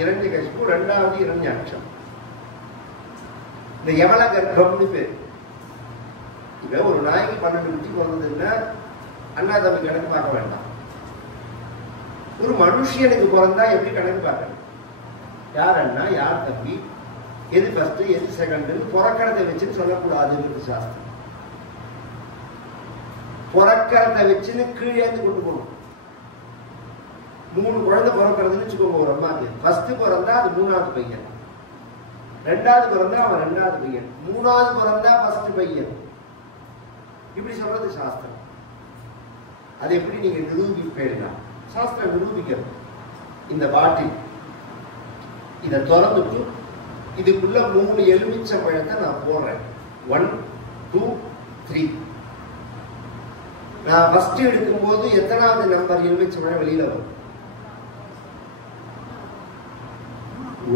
இரண்யகசிபு, 2வது இரண்யாட்சன். இந்த யவள கர்ப்பம்னு பேர். இப்ப ஒரு நாய்க்கு 12 குட்டி பிறந்ததுன்னா அண்ணா தம்பி கணக்கு பார்க்க வேண்டாம். ஒரு மனுஷனுக்கு பிறந்தா எப்படி கணக்கு பார்க்கணும்? யார் அண்ணா யார் தம்பி, எது ஃபர்ஸ்ட் எது செகண்ட் பிறக்கிறத வச்சுன்னு சொல்லக்கூடாதுன்னு சாஸ்திரம். பிறக்கிறத வச்சுன்னு கீழேந்து கொண்டு போகணும். 3 குழந்தை பிறக்கிறதுன்னு வச்சுக்கோங்க ஒரு அம்மாக்கு. ஃபர்ஸ்ட் பிறந்தா அது 3வது பையன், 2வது பிறந்தா அவன் 2வது பையன், 3வது பிறந்தா ஃபர்ஸ்ட் பையன். இப்படி சொல்றது சாஸ்திரம். அது எப்படி நீங்க நிரூபிப்பேன்னா சாஸ்திரம் நிரூபிக்கிறது. இந்த பாட்டில் இதை திறந்துட்டு இதுக்குள்ள 3 எலுமிச்சை பழத்தை நான் போடுறேன். 1 2 3. நான் ஃபர்ஸ்ட் எடுக்கும் போது எத்தனாவது நம்பர் எலுமிச்சை பழம் வெளியில வரும்?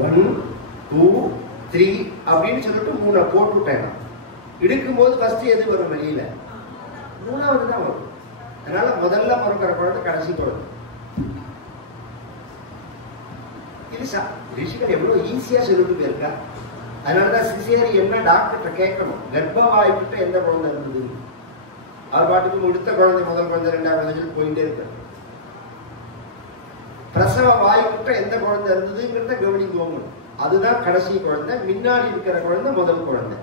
1 2 3 அப்படின்னு சொல்லிட்டு 3 போட்டுட்டேன். எடுக்கும் போது ஃபர்ஸ்ட் எது வரும் வெளியில? 3வது தான் வரும். அதனால முதல்ல பிறக்கிற குழந்தை கடைசி குழந்தை. இது ரிஷிகள் எவ்வளவு ஈஸியா சொல்லிட்டு போயிருக்கா. அதனாலதான் சிசேரியன்னா டாக்டர்கிட்ட கேட்கணும், கர்ப்பவாய்க்கிட்ட எந்த குழந்தை இருந்தது. அவர் பாட்டுக்கு எடுத்த குழந்தை முதல் குழந்தை 2வது குழந்தை போயிட்டே இருக்க. பிரசவ வாய்க்கிட்ட எந்த குழந்தை இருந்ததுங்கிறத கவனிக்கோங்க. அதுதான் கடைசி குழந்தை, முன்னாடி இருக்கிற குழந்தை முதல் குழந்தை.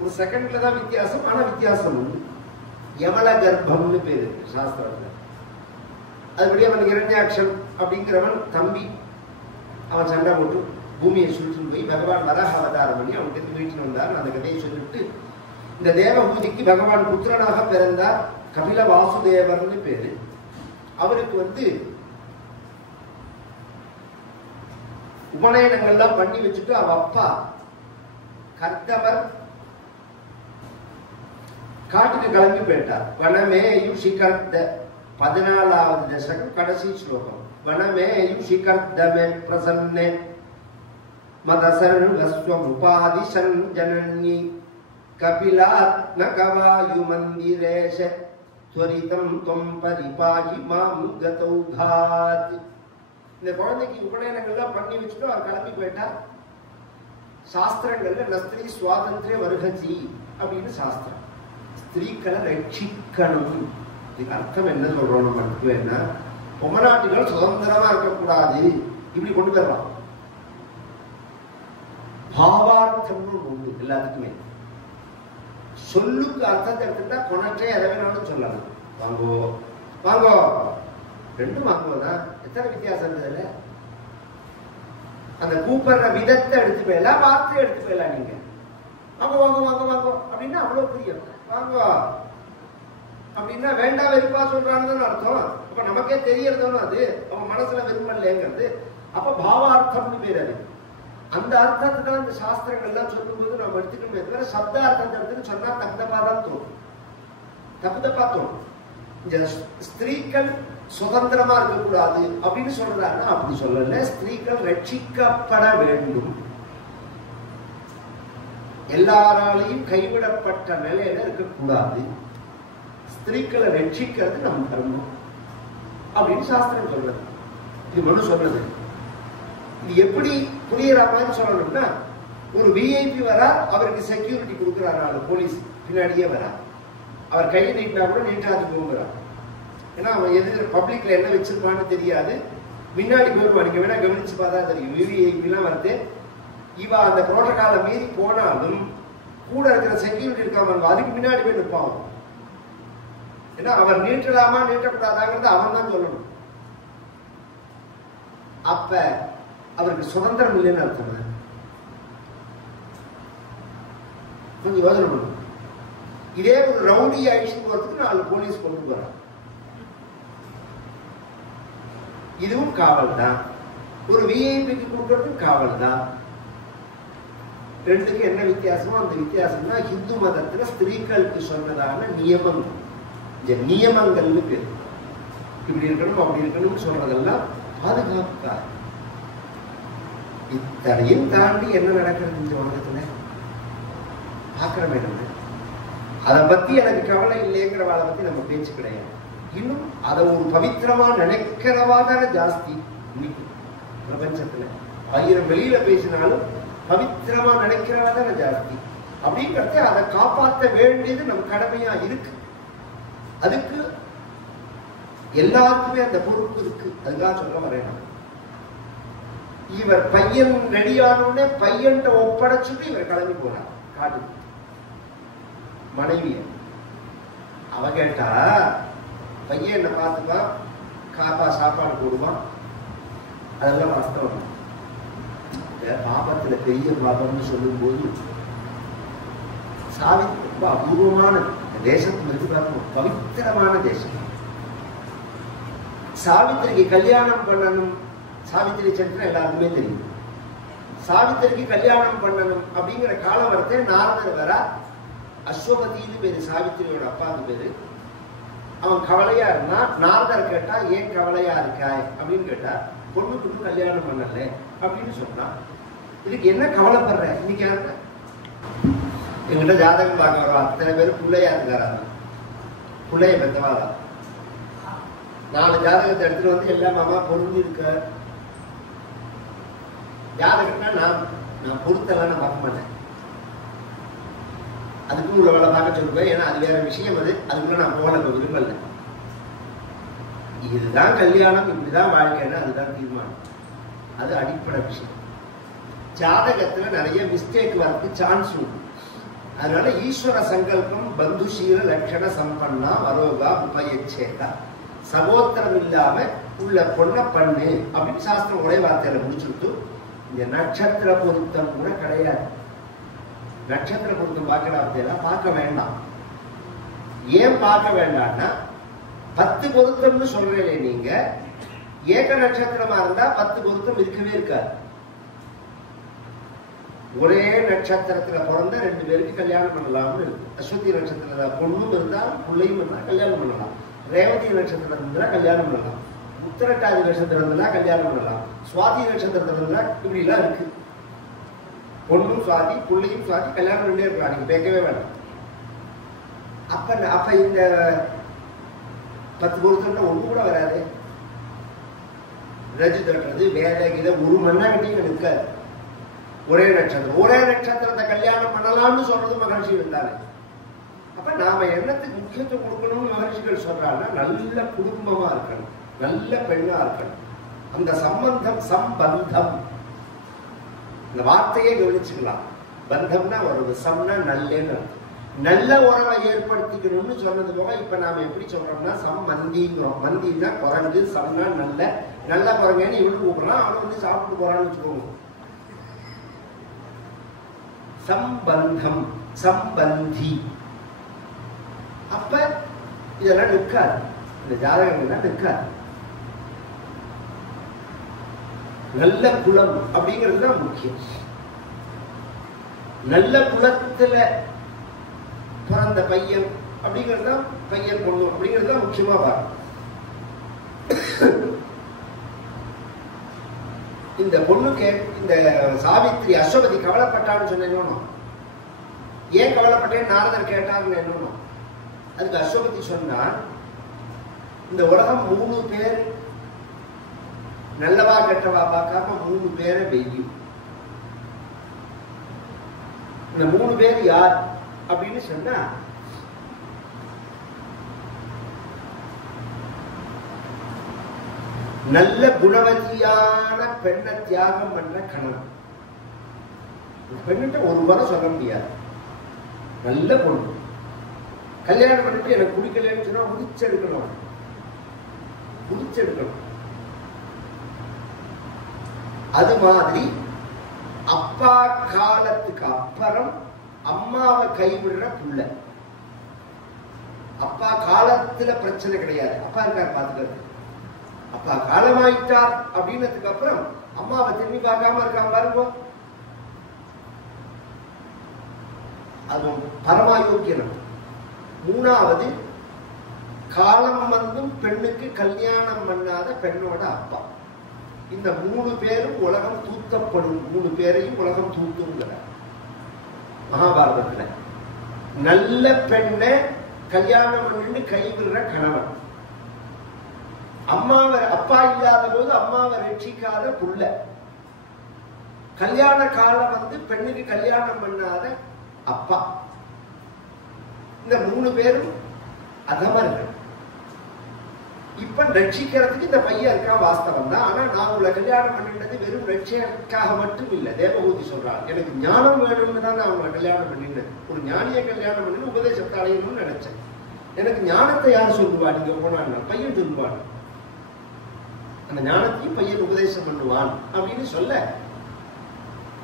ஒரு செகண்ட்ல தான் வித்தியாசம், ஆனா வித்தியாசம் உண்டு. யவள கர்ப்பம்னு பேரு சாஸ்திரத்துல. அதுபடி அவன் இரண்யாட்சன் அப்படிங்கிறவன் தம்பி. அவன் சண்டை போட்டு பூமியை சுற்றின்னு போய் பகவான் வராக அவதாரம் பண்ணி அவனுக்கு வீட்டில் வந்தார். அந்த கதையை சொல்லிட்டு இந்த தேவபூதிக்கு பகவான் புத்திரனாக பிறந்தார். கபில வாசுதேவர்னு பேரு. அவருக்கு வந்து உபநயனங்கள்லாம் பண்ணி வச்சுட்டு அவ அப்பா கர்த்தவர் காட்டுக்கு கிளம்பி போயிட்டார். வனமேயு சிகர்த 14வது தசகம் கடைசி ஸ்லோகம். வனமேயு சிகர்தமே பிரசன்னே மதசர்வஸ்வம் உபாதிஷன் ஜனன்யி கபிலாத்மகவாயு மந்திரேஷ துவரிதம் தொம் பரிபாகி மாம் கதௌகாத். இந்த குழந்தைக்கு உபநயனங்கள்லாம் பண்ணி வச்சுட்டு அவர் கிளம்பி போயிட்டார். சாஸ்திரங்கள்ல நஸ்திரி சுவாதந்திர வருகஜி அப்படின்னு சாஸ்திரம். ஸ்திரீக்களை ரட்சிக்கணும். இதுக்கு அர்த்தம் என்ன சொல்றோம் நம்ம என்ன, பொம்மநாட்டிகள் சுதந்திரமா இருக்கக்கூடாது இப்படி கொண்டு வரலாம். பாவார்த்தம்னு உண்டு எல்லாத்துக்குமே. சொல்லுக்கு அர்த்தத்தை எடுத்துட்டா கொணற்றே எதை வேணாலும் சொல்லலாம். வாங்கோ வாங்கோ ரெண்டும் வாங்குவோதான். எத்தனை வித்தியாசம் இருந்ததுல. அந்த கூப்பிடுற விதத்தை எடுத்து போயலாம், வார்த்தை எடுத்து போயலாம். நீங்க வாங்க வாங்க வாங்க வாங்க அப்படின்னா அவ்வளவு பிரியம். வாங்க அப்படின்னா வேண்டாம் வெறுப்பா சொல்றான்னு அர்த்தம். அப்ப நமக்கே தெரியறதானோ அது அவன் மனசுல விரும்பலைங்கிறது. அப்ப பாவார்த்தம்னு பேர் அது. அந்த அர்த்தத்தை தான் இந்த சாஸ்திரங்கள்லாம் சொல்லும்போது நம்ம எடுத்துக்கணுமே தவிர சப்த அர்த்தத்தை எடுத்துன்னு சொன்னா தப்புதப்பாதான் தோணும். தப்புதப்பா தோணும். இந்த ஸ்திரீக்கள் சுதந்திரமா இருக்கக்கூடாது அப்படின்னு சொல்றாருன்னா அப்படி சொல்லல. ஸ்திரீகள் ரட்சிக்கப்பட வேண்டும். எல்லாராலையும் கைவிடப்பட்ட நிலையில இருக்கக்கூடாது. ஸ்திரீக்களை ரட்சிக்கிறது நம்ம தரணும் அப்படின்னு சாஸ்திரம் சொல்றது. இது மனு சொல்றது. இது எப்படி புரியுற மாதிரி சொல்லணும்னா, ஒரு விஐபி வரா, அவருக்கு செக்யூரிட்டி கொடுக்குறாரு போலீஸ் பின்னாடியே வரா. அவர் கையை நீட்டினா கூட நீட்டாது போகிறார். ஏன்னா அவன் எதிர பப்ளிக்ல என்ன வச்சிருப்பான்னு தெரியாது. முன்னாடி போயிடுவான். நீங்க வேணா கவனிச்சு பார்த்தா தெரியும். விஐபி எல்லாம் வருது. இவ அந்த புரோட்டோகாலை மீறி போனாலும் கூட இருக்கிற செக்யூரிட்டி இருக்காம அதுக்கு முன்னாடி போய் நிற்பான். ஏன்னா அவர் நீட்டலாமா நீட்டக்கூடாதாங்கிறது அவன் தான் சொல்லணும். அப்ப அவருக்கு சுதந்திரம் இல்லைன்னு அர்த்தம். கொஞ்சம் யோசனை பண்ணும். இதே ஒரு ரவுடி ஆயிடுச்சு போறதுக்கு 4 போலீஸ் கொண்டு போறாங்க. இதுவும் காவல் தான். ஒரு விஐபிக்கு கொடுக்கறதும் காவல் தான். ரெண்டுக்கு என்ன வித்தியாசமோ அந்த வித்தியாசம் தான் ஹிந்து மதத்துல ஸ்திரீகளுக்கு சொன்னதான நியமங்கள். இந்த நியமங்கள்னு பேர். இப்படி இருக்கணும் அப்படி இருக்கணும்னு சொல்றதெல்லாம் பாதுகாப்புக்கா. இத்தனையும் தாண்டி என்ன நடக்கிறது இந்த உலகத்துல பாக்குற வேண்டும். அதை பத்தி எனக்கு கவலை இல்லைங்கிறவாளை பத்தி நம்ம பேச்சு கிடையாது. இன்னும் அதை ஒரு பவித்திரமா நினைக்கிறவாதான ஜாஸ்தி இன்னைக்கு பிரபஞ்சத்துல. 1000 வெளியில பேசினாலும் பவித்திரமா நினைக்கிறவாதான ஜாஸ்தி. அப்படிங்கிறத அதை காப்பாற்ற வேண்டியது நம்ம கடமையா இருக்கு. அதுக்கு எல்லாருக்குமே அந்த பொறுப்பு இருக்கு. அதுக்காக சொல்ல வரேன். இவர் பையன் ரெடியானோடனே பையன்கிட்ட ஒப்படைச்சுட்டு இவர் கிளம்பி போனார் காட்டுக்கு. மனைவிய அவ கேட்டா, பையன் என்ன பார்த்துப்பான், காப்பா சாப்பாடு போடுவான், அதெல்லாம் வாஸ்தவம். பாபத்துல பெரிய பாபம்னு சொல்லும் போது சாவித்திரி ரொம்ப அபூர்வமான தேசத்துல இருக்கு. பார்க்கணும், பவித்திரமான தேசம். சாவித்திரிக்கு கல்யாணம் பண்ணணும். சாவித்திரி சென்று எல்லாருக்குமே தெரியும். சாவித்திரிக்கு கல்யாணம் பண்ணணும் அப்படிங்கிற காலம் வரத்தே நாரதர் வர. அஸ்வபதினு பேரு சாவித்திரியோட அப்பாவுக்கு பேரு. அவன் கவலையா இருந்தா நாரதர் கேட்டா, ஏன் கவலையா இருக்காய் அப்படின்னு கேட்டா, பொண்ணுக்கு கல்யாணம் பண்ணல அப்படின்னு சொன்னான். இதுக்கு என்ன கவலைப்படுற? இன்னைக்கு யாருக்க எங்கிட்ட ஜாதகம் பார்க்க வரும். அத்தனை பேர் பிள்ளையா இருக்காரு. பிள்ளைய பெற்றவாரா 4 ஜாதகத்தை எடுத்துட்டு வந்து எல்லாம் மாமா பொருந்தி இருக்க. ஜாதகம்னா நான் பொருத்தெல்லாம் நான் பார்க்க மாட்டேன். அதுக்கும் உள்ள வேலை பார்க்க சொல்லுவேன். ஏன்னா அது வேற விஷயம். அதுக்குள்ள நான் போகல, விரும்பல. இதுதான் கல்யாணம், இப்படிதான் வாழ்க்கைன்னா அதுதான் தீர்மானம். அது அடிப்படை விஷயம். ஜாதகத்துல நிறைய மிஸ்டேக் வரது சான்ஸ் உண்டு. அதனால ஈஸ்வர சங்கல்பம் பந்துஷீல லட்சண சம்பன்னா வரோகா உபயச்சேதா, சகோத்திரம் இல்லாம உள்ள பொண்ணை பண்ணு அப்படின்னு சாஸ்திரம் ஒரே வார்த்தையில முடிச்சுட்டு, இந்த நட்சத்திர பொருத்தம் கூட கிடையாது. நட்சத்திர பொருத்தம் பார்க்கலாம் பார்க்க வேண்டாம். ஏன் பார்க்க வேண்டாம்னா, 10 பொருத்தம்னு சொல்றீங்க நீங்க. ஏக நட்சத்திரமா இருந்தா 10 பொருத்தம் இருக்கவே இருக்காது. ஒரே நட்சத்திரத்துல பிறந்த 2 பேருக்கு கல்யாணம் பண்ணலாம்னு இருக்கு. அஸ்வதி நட்சத்திரத்துல பொண்ணும் இருந்தா பிள்ளையும் இருந்தா கல்யாணம் பண்ணலாம். ரேவதி நட்சத்திரம் இருந்தா கல்யாணம் பண்ணலாம். உத்திரட்டாதி நட்சத்திரம் இருந்தா கல்யாணம் பண்ணலாம். சுவாதி நட்சத்திரத்துல இருந்தா இப்படி எல்லாம் இருக்கு. பொண்ணும் சுவாதி பிள்ளையும் சுவாதி கல்யாணம் பண்ணே இருக்கலாம். நீங்க கேட்கவே வேண்டாம். அப்ப இந்த 10 பொருத்தம்னா ஒண்ணு கூட வராது. ரஜு தட்டுறது வேலை இதை ஒரு மண்ணாகட்டியும் இருக்காது. ஒரே நட்சத்திரத்தை கல்யாணம் பண்ணலாம்னு சொல்றது மகர்ஷி இருந்தாரு. அப்ப நாம என்னத்துக்கு முக்கியத்துவம் கொடுக்கணும்னு மகர்ஷிகள் சொல்றாங்கன்னா நல்ல குடும்பமா இருக்கணும், நல்ல பெண்ணா இருக்கணும். அந்த சம்பந்தம் இந்த வார்த்தையை கவனிச்சுக்கலாம். பந்தம்னா வருது, சம்னா நல்லேன்னு நல்ல உறவை ஏற்படுத்திக்கணும்னு சொன்னது போக இப்ப நாம எப்படி சொல்றோம்னா சம்மந்திங்கிறோம். மந்தின்னா குரங்கு, சம்னா நல்ல குரங்கன்னு இவனு கூப்பிடலாம். அவனை வந்து சாப்பிட்டு போறான்னு வச்சுக்கோங்க. சம்பந்தம் சம்பந்தி. அப்ப இதெல்லாம் நிற்காது, இந்த ஜாதகங்கள்லாம் நிற்காது. நல்ல குலம் அப்படிங்கிறது தான் முக்கியம். நல்ல குலத்துல பிறந்த பையன் அப்படிங்கிறது தான் பையன் பொண்ணு அப்படிங்கிறது தான் முக்கியமா வரும். இந்த பொண்ணுக்கு இந்த சாவித்திரி அஸ்வபதி கவலைப்பட்டான்னு சொன்னேன்னு ஏன் கவலைப்பட்டேன்னு நாரதர் கேட்டாருன்னு என்னன்னா அதுக்கு அஸ்வபதி சொன்னா இந்த உலகம் 3 பேர் நல்லவா கெட்டவா பார்க்காம 3 பேரை வெய்யும். இந்த 3 பேர் யார் அப்படின்னு சொன்னா நல்ல குணவதியான பெண்ணை தியாகம் பண்ற கணவன். பெண்ணிட்ட ஒரு முறை சொல்ல முடியாது. நல்ல பொண்ணு கல்யாணம் பண்ணிட்டு எனக்கு பிடிக்கலன்னு சொன்னா முடிச்செடுக்கணும். அது மாதிரி அப்பா காலத்துக்கு அப்புறம் அம்மாவை கைவிடுற புள்ள. அப்பா காலத்துல பிரச்சனை கிடையாது, அப்பா இருக்காரு பாத்துக்கிறது. அப்பா காலமாயிட்டார் அப்படின்னதுக்கு அப்புறம் அம்மாவை திரும்பி பார்க்காம இருக்காம பாருங்க. அதுவும் பரமாயோக்கியம். 3வது காலம் வந்தும் பெண்ணுக்கு கல்யாணம் பண்ணாத பெண்ணோட அப்பா. இந்த 3 பேரும் உலகம் தூத்தப்படும். 3 பேரையும் உலகம் தூத்துங்கிற மகாபாரதத்துல நல்ல பெண்ணை கல்யாணம் பண்ணி கைவிடுற கணவன், அம்மாவை அப்பா இல்லாத போது அம்மாவை ரட்சிக்காத புள்ள, கல்யாண காலம் வந்து பெண்ணுக்கு கல்யாணம் பண்ணாத அப்பா. இந்த 3 பேரும் அதமர்கள். இப்ப ரட்சிக்கிறதுக்கு இந்த பையன் இருக்கா, வாஸ்தவம் தான். ஆனா நான் உங்களை கல்யாணம் பண்ணிட்டது வெறும் ரட்சிக்காக மட்டும் இல்லை. தேவகூதி சொல்றாள், எனக்கு ஞானம் வேணும்னு தான் நான் உங்களை கல்யாணம் பண்ணிட்டேன். ஒரு ஞானியை கல்யாணம் பண்ணி உபதேசத்தை அடையணும்னு நினைச்சேன். எனக்கு ஞானத்தை யார் சொல்லுவா? நீங்க போனா பையன் சொல்லுவான். அந்த ஞானத்தையும் பையன் உபதேசம் பண்ணுவான் அப்படின்னு சொல்ல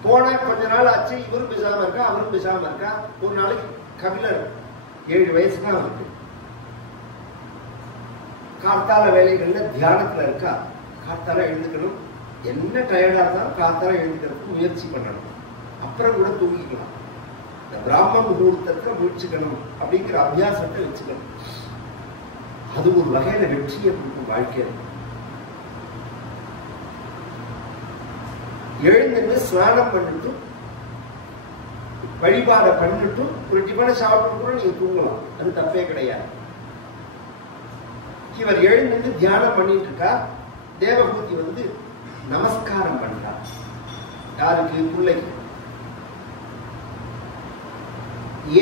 போன கொஞ்ச நாள் ஆச்சு. இவரும் பேசாம இருக்கா, அவரும் பேசாம இருக்கா. ஒரு நாளைக்கு கபிலர் 7 வயசு தான் அவருக்கு. கார்த்தால வேலைகள்ல தியானத்துல இருக்கா. கார்த்தால எழுந்துக்கணும், என்ன டயர்டா இருந்தாலும் கார்த்தால எழுந்துக்கிறதுக்கு முயற்சி பண்ணணும். அப்புறம் கூட தூங்கிக்கலாம். இந்த பிராமண முகூர்த்தத்துல முயற்சிக்கணும் அப்படிங்கிற அபியாசத்தை வச்சுக்கணும். அது ஒரு வகையில வெற்றியை கொடுக்கும் வாழ்க்கையில. எழுந்து ஸ்நானம் பண்ணிட்டு வழிபாட பண்ணிட்டு ஒரு டிபனை சாப்பிட்டு கூட நீங்க தூங்கலாம், அது தப்பே கிடையாது. இவர் எழுந்து தியானம் பண்ணிட்டு இருக்கா. தேவகூதி வந்து நமஸ்காரம் பண்றார். யாருக்கு? பிள்ளைக்கு.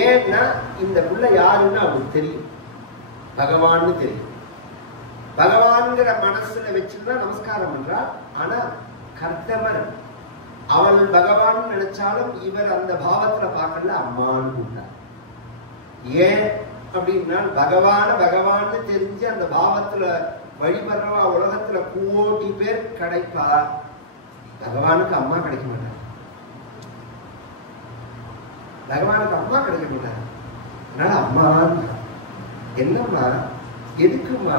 ஏன்னா இந்த பிள்ளை யாருன்னு அவருக்கு தெரியும், பகவான்னு தெரியும். பகவான்கிற மனசுல வச்சுதான் நமஸ்காரம் பண்றா. ஆனா கர்த்தவர் அவள் பகவான் நினைச்சாலும் இவர் அந்த பாவத்துல பார்க்கல, அம்மான்னு கூட்டார். ஏன் அப்படின்னா பகவான்னு தெரிஞ்சு அந்த பாவத்துல வழிபடுறவா உலகத்துல கோடி பேர் கிடைப்பா. பகவானுக்கு அம்மா கிடைக்க மாட்டார். பகவானுக்கு அம்மா கிடைக்க மாட்டார். அதனால அம்மா என்னம்மா, எதுக்குமா,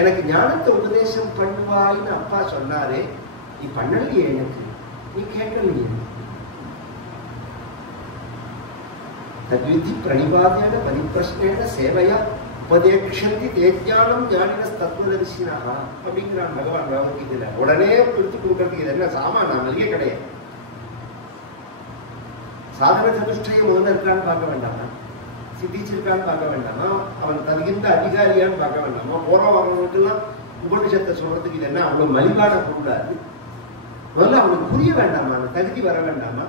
எனக்கு ஞானத்தை உபதேசம் பண்ணுவாயின்னு அப்பா சொன்னாரே, நீ பண்ணலையே, எனக்கு நீ கேட்கலையே. தத்விதி பிரணிபாதேன பரிப்பிரஷ்னேன சேவையா உபதேக்ஷந்தி தேஜானம் ஞானினஸ் தத்துவதரிசினா அப்படிங்கிறான் பகவான் பகவத்கீதையில. உடனே பிரித்து கொடுக்கறதுக்கு இது என்ன சாமான் மளிகை கிடையாது. சாதன சதுஷ்டயம் முதல்ல இருக்கான்னு பார்க்க வேண்டாமா, சித்திச்சிருக்கான்னு பார்க்க வேண்டாமா, அவன் தகுந்த அதிகாரியான்னு பார்க்க வேண்டாமா, போற வரவங்களுக்கெல்லாம் உபனிஷத்தை சொல்றதுக்கு இது என்ன அவ்வளவு மலிவான கூடாது. முதல்ல அவனுக்கு புரிய வேண்டாமா, அந்த தகுதி வர வேண்டாமா?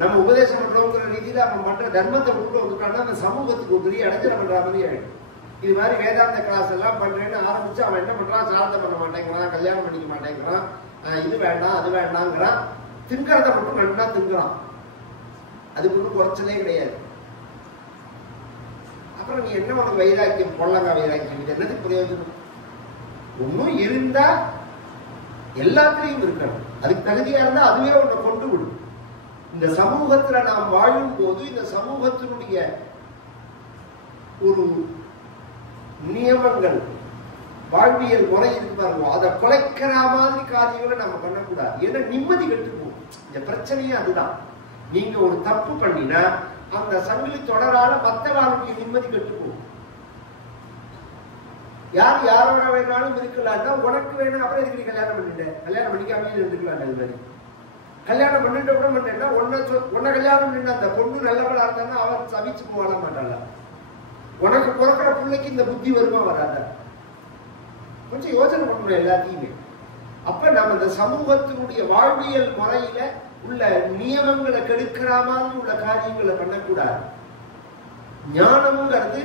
நம்ம உபதேசம் பண்றோங்கிற ரீதியில அவன் பண்ற தர்மத்தை விட்டு வந்துட்டான்னா அந்த சமூகத்துக்கு ஒரு பெரிய அடைச்சல பண்ற மாதிரி ஆயிடும். இது மாதிரி வேதாந்த கிளாஸ் எல்லாம் பண்றேன்னு ஆரம்பிச்சு அவன் என்ன பண்றான், சார்த்தம் பண்ண மாட்டேங்கிறான், கல்யாணம் பண்ணிக்க மாட்டேங்கிறான், இது வேண்டாம் அது வேண்டாங்கிறான், திங்கிறத மட்டும் நல்லா திங்குறான். அதுக்கு ஒன்றும் குறைச்சலே கிடையாது. அப்புறம் நீ என்ன உனக்கு வைராக்கியம், பொள்ளங்கா வைராக்கியம், இது என்னது பிரயோஜனம்? ஒன்னும் இருந்தா எல்லாத்திலையும் இருக்கணும். அதுக்கு தகுதியா இருந்தா அதுவே உன்னை கொண்டு விடும். இந்த சமூகத்துல நாம் வாழும் போது இந்த சமூகத்தினுடைய ஒரு நியமங்கள், வாழ்வியல் முறை இருக்கு பாருங்க, அதை குலைக்கிற மாதிரி காரியங்களை நம்ம பண்ணக்கூடாது. ஏன்னா நிம்மதி கெட்டுப்போம். இந்த பிரச்சனையே அதுதான். நீங்க ஒரு தப்பு பண்ணினா அந்த சங்கிலி தொடரால மற்ற வாழ்க்கைய நிம்மதி கெட்டுப்போம். யார் யாரோட வேணாலும் இருக்கலாம்னா உனக்கு வேணும். அப்புறம் எதுக்கு கல்யாணம் பண்ணிட்ட, கல்யாணம் பண்ணிக்காம இருந்துக்கலாம். அது மாதிரி கல்யாணம் பண்ணிட்டு கூட பண்ணா உன்னை கல்யாணம் பண்ண அந்த பொண்ணு நல்லவளா இருந்தான்னா அவன் சவிச்சு போக மாட்டாள. உனக்கு பிறக்கிற பிள்ளைக்கு இந்த புத்தி வருமா வராத? கொஞ்சம் யோசனை பண்ணணும் எல்லாத்தையுமே. அப்ப நம்ம இந்த சமூகத்தினுடைய வாழ்வியல் முறையில உள்ள நியமங்களை கெடுக்கிற மாதிரி உள்ள காரியங்களை பண்ணக்கூடாது. ஞானம்ங்கிறது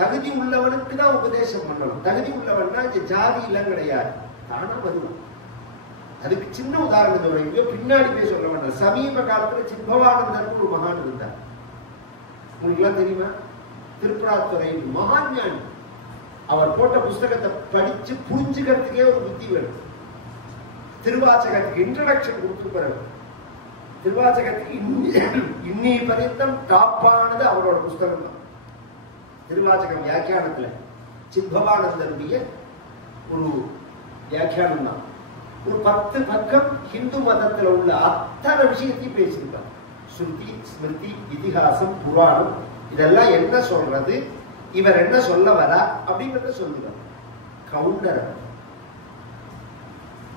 தகுதி உள்ளவனுக்கு தான் உபதேசம் பண்ணணும். தகுதி உள்ளவன்னா இந்த ஜாதி எல்லாம் கிடையாது, தானா வருவான். அதுக்கு சின்ன உதாரணம் சொல்றீங்க, பின்னாடி போய் சொல்ல வேண்டாம். சமீப காலத்துல சித்பவானந்தர் ஒரு மகான் இருந்தார். உங்களுக்கு எல்லாம் தெரியுமா? திருப்பராத்துறை மகான் ஞானி. அவர் போட்ட புஸ்தகத்தை படிச்சு புரிஞ்சுக்கிறதுக்கே ஒரு புத்தி வேணும். திருவாச்சகத்துக்கு இன்ட்ரடக்ஷன் கொடுத்து பிறகு திருவாச்சகத்துக்கு இன்னி பரிந்தம் டாப்பானது அவரோட புஸ்தகம் தான். திருவாச்சகம் வியாக்கியானத்துல சித்பவானந்தருடைய ஒரு வியாக்கியானம் தான். ஒரு 10 பக்கம் ஹிந்து மதத்துல உள்ள அத்தனை விஷயத்தையும் பேசியிருக்கார். ஸ்ருதி, ஸ்மிருதி, இதிகாசம், புராணம் இதெல்லாம் என்ன சொல்றது, இவர் என்ன சொல்ல வரா அப்படிங்கறத சொல்லுவார். கவுண்டர்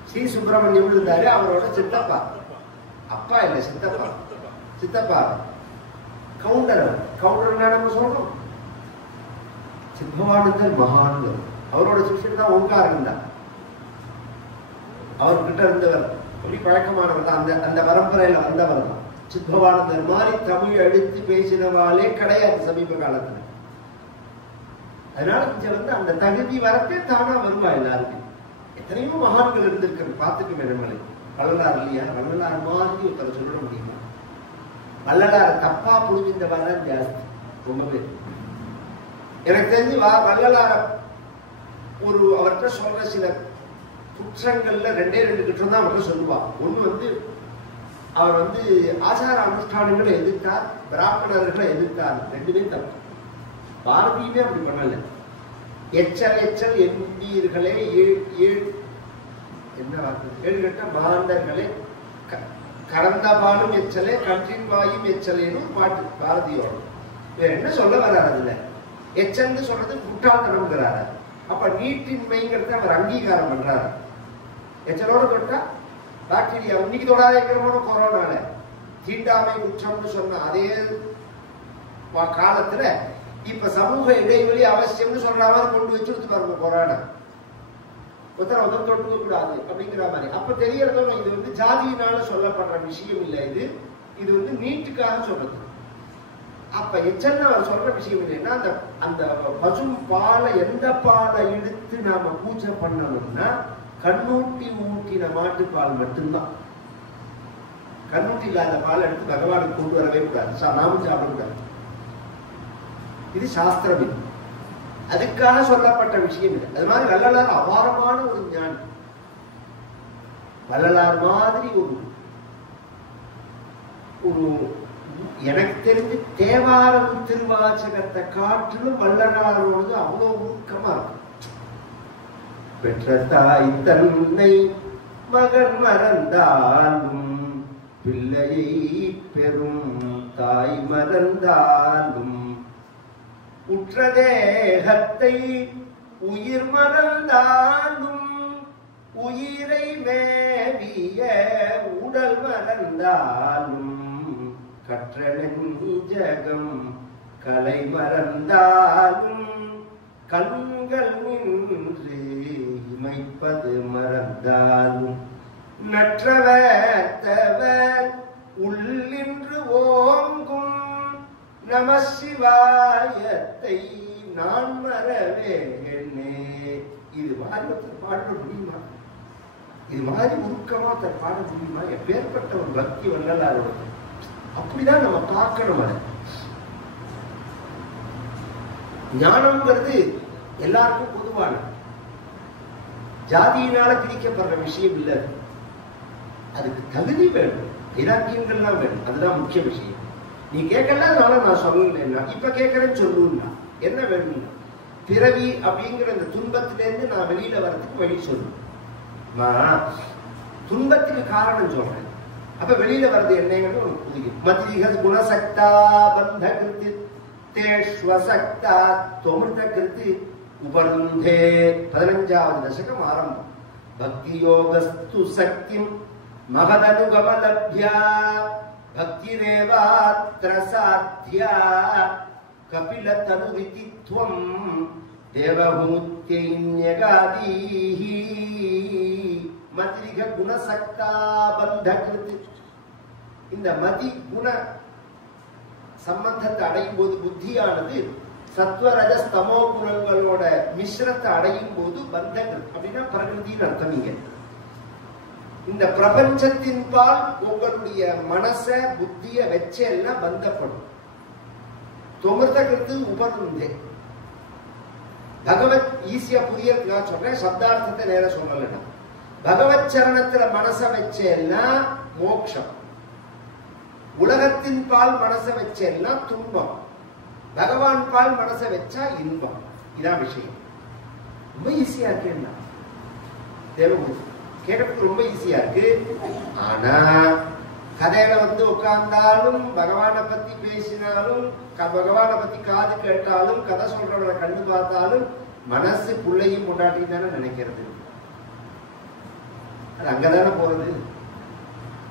ஸ்ரீ சுப்பிரமணியம் இருந்தாரு, அவரோட சித்தப்பா, அப்பா இல்ல சித்தப்பா, சித்தப்பா கவுண்டர். கவுண்டர் நம்ம சொல்றோம். சித்பவானந்தர் மகான்கள், அவரோட சிஷ்யன் தான் ஓங்காரன் தான். அவர்கிட்ட இருந்தவர் சொல்லி பழக்கமானவர் தான். அந்த பரம்பரையில வந்தவர் தான். சித்பவானந்தர் மாதிரி தமிழ் எடுத்து பேசினவாலே கிடையாது சமீப காலத்துல. அதனால இங்க அந்த தகுதி வரத்தே தானா வருவா எல்லாருக்கும். எத்தனையோ மகான்கள் இருந்திருக்கிறது பார்த்துக்குமே நம்மளே. வள்ளலார் இல்லையா? வள்ளலார் மாதிரி ஒருத்தர் சொல்ல முடியுமா? வள்ளலார் தப்பா புரிஞ்சிருந்தவா தான் ஜாஸ்தி, ரொம்ப பேர். எனக்கு தெரிஞ்சு வள்ளலார ஒரு அவர்கிட்ட சொல்ற சில குற்றங்கள்ல 2 குற்றம் தான் அவர்கிட்ட சொல்லுவா. ஒண்ணு அவர் ஆச்சார அனுஷ்டானங்களை எதிர்த்தார், பிராமணர்களை எதிர்த்தார். 2மே தப்பு. பாரதியுமே அப்படி பண்ணல. எச்சல் எச்சல் என்பீர்களே என்ன வார்த்தை, 7 கட்ட மாந்தர்களே கறந்த பாலும் எச்சலே கன்றின் வாயும் எச்சலேன்னு பாட்டு பாரதியோட. வேற என்ன சொல்ல வர்றாரு அதுல? எச்சல்னு சொல்றது முட்டாள்தனம்ங்கிறாரு. அப்ப நீட்டின்மைங்கிறத அவர் அங்கீகாரம் பண்றாரு. எச்சலோட தொட்டா பாக்டீரியா. இன்னைக்கு தொடாதேங்கிறவன கொரோனால தீண்டாமை குற்றம்னு சொன்ன அதே காலத்துல இப்ப சமூக இடைவெளி அவசியம்னு சொல்ற மாதிரி கொண்டு வச்சுடுத்து பாருங்க கொரோனா. ஒருத்தர தொட்டுக்க கூடாது அப்படிங்கிற மாதிரி. அப்ப தெரியறதோ இது ஜாதியினால சொல்லப்படுற விஷயம் இல்லை. இது நீட்டுக்காக சொல்றது. அப்ப எச்சல்னு அவர் சொல்ற விஷயம் இல்லைன்னா அந்த பசும் பாலை எந்த பாலை எடுத்து நாம பூஜை பண்ணணும்னா கண்ணூட்டி ஊட்டின மாட்டுப்பால் மட்டும்தான். கண்ணூட்டி இல்லாத பால் எடுத்து பகவானுக்கு கொண்டு வரவே கூடாது, நாமும் சாப்பிடக்கூடாது. இது சாஸ்திரம். இது அதுக்காக சொல்லப்பட்ட விஷயம் இல்லை. அது மாதிரி வள்ளலார் அபாரமான ஒரு ஞானி. வள்ளலார் மாதிரி ஒரு எனக்கு தெரிஞ்சு தேவாரம் திருவாச்சகத்தை காட்டிலும் வள்ளலாரோடு அவ்வளவு ஊக்கமா இருக்கு. பெற்ற தாய் தன்னை மகன் மறந்தாலும் பிள்ளையை பெறும் தாய் மறந்தாலும் உற்ற தேகத்தை உயிர் மறந்தாலும் உயிரை மேவிய உடல் மறந்தாலும் கற்ற நெஞ்சகம் கலை மறந்தாலும் கண்கள் நின்று இமைப்பது மறந்தாலும் நற்றவர் உள்ளின்று ஓங்கும் நம சிவாயத்தை நான் மறவேனே. இது மாதிரி பாட முடியுமா? இது மாதிரி உருக்கமா பாட முடியுமா? எப்பேற்பட்ட ஒரு பக்தி வள்ளலாரோட. அப்படிதான் நம்ம பார்க்கணும். அதை ஞானம்ங்கிறது எல்லாருக்கும் பொதுவான, ஜாதியினால பிரிக்கப்படுற விஷயம் இல்லை. அதுக்கு தகுதி வேணும், இலக்கியங்கள்லாம் வேணும். அதுதான் முக்கிய விஷயம். நீ கேட்கல, அதனால நான் சொல்லலைன்னா இப்ப கேட்கறேன்னு சொல்லுன்னா என்ன வேணும்னா, பிறவி அப்படிங்கிற அந்த துன்பத்திலேருந்து நான் வெளியில வர்றதுக்கு வழி சொல்லணும். துன்பத்துக்கு காரணம் சொல்றேன், அப்ப வெளியில வர்றது என்னன்னு உனக்கு புரியும். மதிக குணசக்தா பந்த கிருத்தி தேஷ்வசக்தா தொமிர்த கிருத்தி உபருந்தே. 15வது தசகம் ஆரம்பம். பக்தி யோகஸ்து சக்தி மகதனுகமலப்யா பக்திரேவாத்ர சாத்யா கபில தனுரிதித்வம் தேவமூத்யைன்யகாதீஹி. மதிக குணசக்தா பந்த கிருத்தி. இந்த மதி குண சம்பந்தத்தை அடையும் போது புத்தியானது சத்வரஜஸ் தமோ குணங்களோட மிஸ்ரத்தை அடையும் போது பந்தங்கள் அப்படின்னா பிரகிருதின்னு அர்த்தம். இங்க இந்த பிரபஞ்சத்தின் பால் உங்களுடைய மனச புத்திய வச்ச எல்லாம் பந்தப்படும். தொமிர்தகிறது உபருந்தே. பகவத் ஈஸியா புரியறதுக்காக சொல்றேன், சப்தார்த்தத்தை நேர சொல்லலைன்னா. பகவத் சரணத்துல மனச வச்ச எல்லாம் மோட்சம். உலகத்தின் பால் மனச வச்ச எல்லாம் துன்பம். பகவான் பால் மனச வச்சா இன்பம். இதான் விஷயம். ரொம்ப ஈஸியா இருக்கு. தேவகுரு கேட்கறதுக்கு ரொம்ப ஈஸியா இருக்கு. ஆனா கதையில உட்கார்ந்தாலும் பகவானை பத்தி பேசினாலும் பகவானை பத்தி காது கேட்டாலும் கதை சொல்றவனை கண்டு பார்த்தாலும் மனசு புள்ளையும் கொண்டாட்டி தானே நினைக்கிறது. அது அங்கதானே போறது.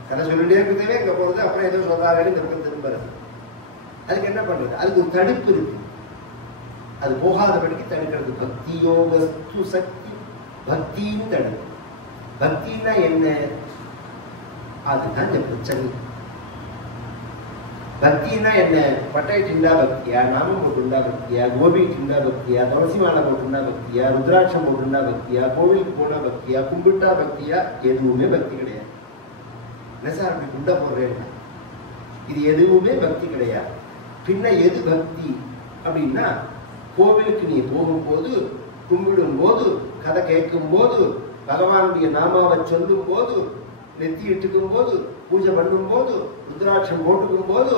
கதை சொல்லிட்டே இருக்கிறதே இங்க போறது, அப்புறம் ஏதோ சொல்றாரு இந்த பக்கம் திரும்புறது. அதுக்கு என்ன பண்றது? அதுக்கு ஒரு தடுப்பு இருக்கு. அது போகாதபடிக்கு தடுக்கிறது. பக்தி யோகஸ்து சக்தி. பக்தின்னு தடுப்பு. பக்தின்னா என்ன? அதுதான் இந்த பிரச்சனை. பக்தினா என்ன? பட்டை டிண்டா பக்தியா, நாமம் போட்டுண்டா பக்தியா, கோபி டிண்டா பக்தியா, துளசி மாலை போட்டுண்டா பக்தியா, ருத்ராட்சம் போட்டுண்டா பக்தியா, கோவிலுக்கு போனா பக்தியா, கும்பிட்டா பக்தியா? எதுவுமே பக்தி கிடையாது. என்ன சார் அப்படி குண்டா போடுறேன்? இது எதுவுமே பக்தி கிடையாது. பின்ன எது பக்தி அப்படின்னா, கோவிலுக்கு நீ போகும்போது, கும்பிடும் போது, கதை கேட்கும் போது, பகவானுடைய நாமாவை சொல்லும் போது, நெத்தி இட்டுக்கும் போது, பூஜை பண்ணும் போது, ருத்ராட்சம் போட்டுக்கும் போது,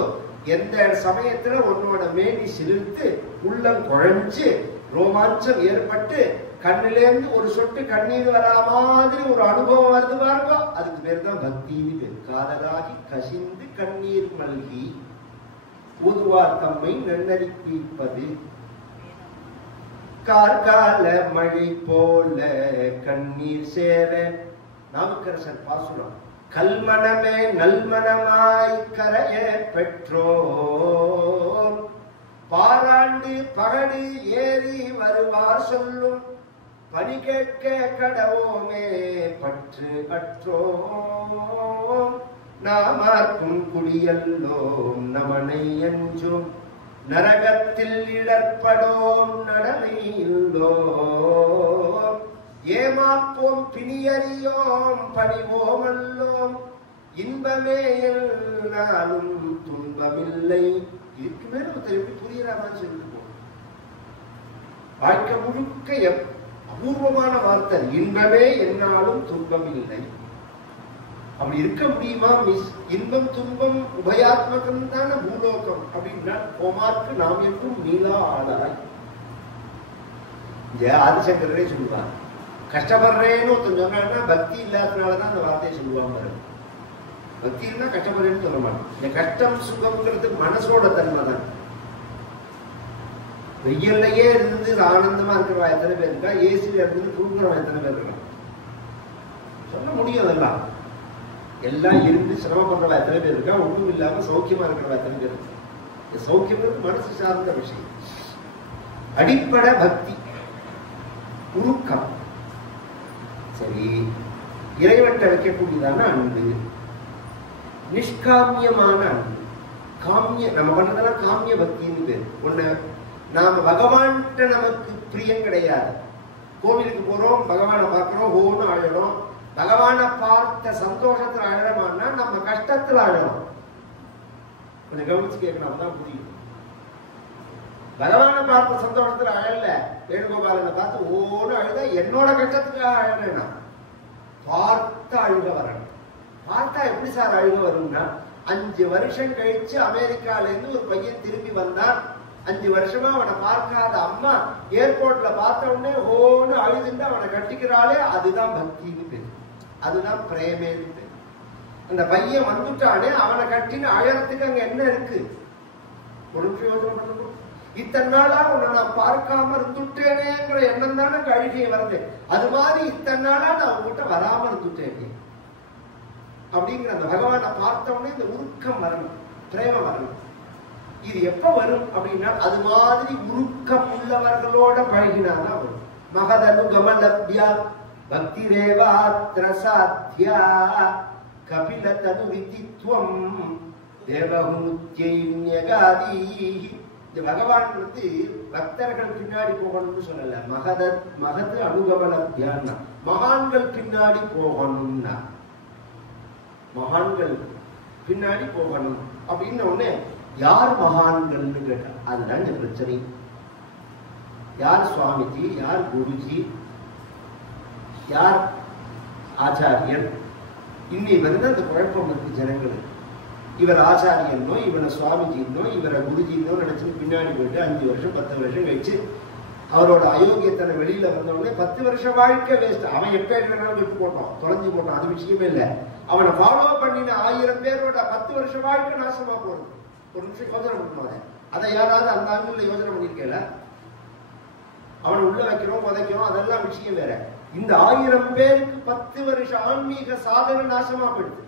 எந்த சமயத்துல உன்னோட மேனி சிலிர்த்து உள்ளம் குழஞ்சு ரோமாஞ்சம் ஏற்பட்டு கண்ணிலேருந்து ஒரு சொட்டு கண்ணீர் வரா மாதிரி ஒரு அனுபவம் வருது பாருங்க, அதுக்கு பேர் தான் பக்தின்னு பேர். காதலாகி கசிந்து கண்ணீர் மல்கி ஊதுவார் தம்மை நன்னறிப்பது கார்கால மழை போல கண்ணீர் சேர. நாவுக்கரசர் பாசுரம். கல்மனமே நல்மனமாய் கரைய பெற்றோம் பாராண்டு பகடு ஏறி வருவார் சொல்லும் பணி கேட்க கடவோமே பற்று அற்றோம் நாமார்க்கும் குடியல்லோம் நமனை அஞ்சும் நரகத்தில் இடர்படோம் நடனை இல்லோம் ஏமாப்போம் பிணியறியோம் பணிவோம் அல்லோம் இன்பமே என்னாலும் துன்பமில்லை. இதுக்கு மேல திருப்பி புரியறாமான்னு சொல்லிட்டு போம். வாழ்க்கை முழுக்க அபூர்வமான வார்த்தை. இன்பமே என்னாலும் துன்பமில்லை. அப்படி இருக்க முடியுமா? இன்பம் துன்பம் உபயாத்மகம் தான பூலோகம் அப்படின்னா கோமார்க்கு நாம் என்றும் நீலா ஆளாய். ஆதிசங்கரே சொல்லுவாங்க, கஷ்டப்படுறேன்னு ஒருத்தன் சொன்னா பக்தி இல்லாதனாலதான் அந்த வார்த்தையை சொல்லுவாங்க. பக்தின்னா கஷ்டப்படுறேன்னு சொல்ல மாட்டேன். இந்த கஷ்டம் சுகம்ங்கிறது மனசோட தன்மை தான். வெயில்லையே இருந்து ஆனந்தமா இருக்கிறவா எத்தனை பேர் இருக்கா, ஏசியில இருந்து தூங்குறவா எத்தனை பேர் இருக்கா சொல்ல முடியும். அதெல்லாம் எல்லாம் இருந்து சிரமப்படுறவா எத்தனை பேர் இருக்கா, ஒன்றும் இல்லாம சௌக்கியமா இருக்கிறவா எத்தனை பேர் இருக்கா. இந்த சௌக்கியம் மனசு சார்ந்த விஷயம். அடிப்படை பக்தி உருக்கம். சரி, இறைவன் வைக்கக்கூடியதான அன்பு, நிஷ்காமியமான அன்பு. காமிய நம்ம பண்றதெல்லாம் காமிய பக்தின்னு பேர். ஒண்ணு, நாம பகவான்கிட்ட நமக்கு பிரியம் கிடையாது. கோவிலுக்கு போறோம், பகவானை பார்க்கிறோம், ஓன்னு அழறோம். பகவானை பார்த்த சந்தோஷத்துல அழறோம்னா நம்ம கஷ்டத்துல அழறோம். கொஞ்சம் கவனிச்சு கேட்கணும், தான் புரியும். பகவானை பார்த்த சந்தோஷத்துல அழல, வேணுகோபாலனை பார்த்து ஓன்னு அழுத என்னோட கஷ்டத்துக்காக அழறேன்னா பார்த்த அழுக வரணும். பார்த்தா எப்படி சார் அழுக வரும்னா, 5 வருஷம் கழிச்சு அமெரிக்கால இருந்து ஒரு பையன் திரும்பி வந்தான். 5 வருஷமா அவனை பார்க்காத அம்மா ஏர்போர்ட்ல பார்த்த உடனே ஓன்னு அழுதுண்டு அவனை கட்டிக்கிறாளே, அதுதான் பக்தின்னு பேரு, அதுதான் பிரேமேன்னு பேரு. அந்த பையன் வந்துட்டானே, அவனை கட்டின்னு அழறதுக்கு அங்க என்ன இருக்கு? ஒரு பிரயோஜனம் பண்ணணும். இத்தனை நாளா உன்னை நான் பார்க்காம இருந்துட்டேனேங்கிற எண்ணம் தானே அழுகையை வருது. அது மாதிரி இத்தனை நாளா நான் உங்ககிட்ட வராம இருந்துட்டேனே அப்படிங்கிற அந்த பகவானை பார்த்த உடனே இந்த உருக்கம் வரணும், பிரேமம் வரணும். இது எப்ப வரும் அப்படின்னா, அது மாதிரி உருக்கம் உள்ளவர்களோட பழகினாதான் வரும். மகதனுகமலப்யா பக்தி ரேவாத்ர சாத்யா கபில தனுரிதித்வம் தேவஹூத்யைன்யகாதி. இந்த பகவான் பக்தர்கள் பின்னாடி போகணும்னு சொல்லல, மகது அனுகமலப்யான்னா மகான்கள் பின்னாடி போகணும்னா, மகான்கள் பின்னாடி போகணும் அப்படின்னு உடனே யார் மகான்கள்னு கேட்டா அதுதான் இந்த பிரச்சனை. யார் சுவாமிஜி, யார் குருஜி, யார் ஆச்சாரியன், இன்னி வருது அந்த குழப்பம் இருக்கு ஜனங்களுக்கு. இவர் ஆச்சாரியனோ, இவனை சுவாமிஜின்னோ, இவரை குருஜின்னோ நினைச்சு பின்னாடி போயிட்டு 5 வருஷம் 10 வருஷம் கழிச்சு அவரோட அயோக்கியத்தனை வெளியில வந்த உடனே 10 வருஷம் வாழ்க்கை வேஸ்ட். அவன் எப்ப விட்டு போட்டான், தொலைஞ்சு போட்டான், அது விஷயமே இல்லை. அவனை ஃபாலோ பண்ணின 1000 பேரோட 10 வருஷம் வாழ்க்கை நாசமா போறது. ஒரு நிமிஷம் யோசனை பண்ணுவாங்க. அதை யாராவது அந்த ஆங்கிள் யோசனை பண்ணிருக்கல? அவனை உள்ள வைக்கிறோம், புதைக்கிறோம், அதெல்லாம் விஷயம் வேற. இந்த 1000 பேருக்கு 10 வருஷம் ஆன்மீக சாதனை நாசமா போயிடுது.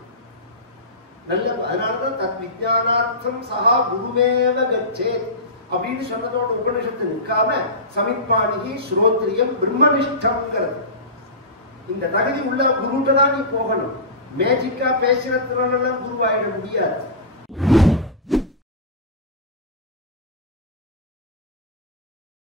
நல்ல அதனாலதான் தத் விஜயானார்த்தம் சகா குருமேவ கச்சேத் அப்படின்னு சொன்னதோட உபநிஷத்து நிற்காம சமிப்பாணிகி ஸ்ரோத்ரியம் பிரம்மனிஷ்டம்ங்கிறது. இந்த தகுதி உள்ள குருட்ட தான் நீ போகணும். மேஜிக்கா பேசுறதுனால குருவாயிட முடியாது.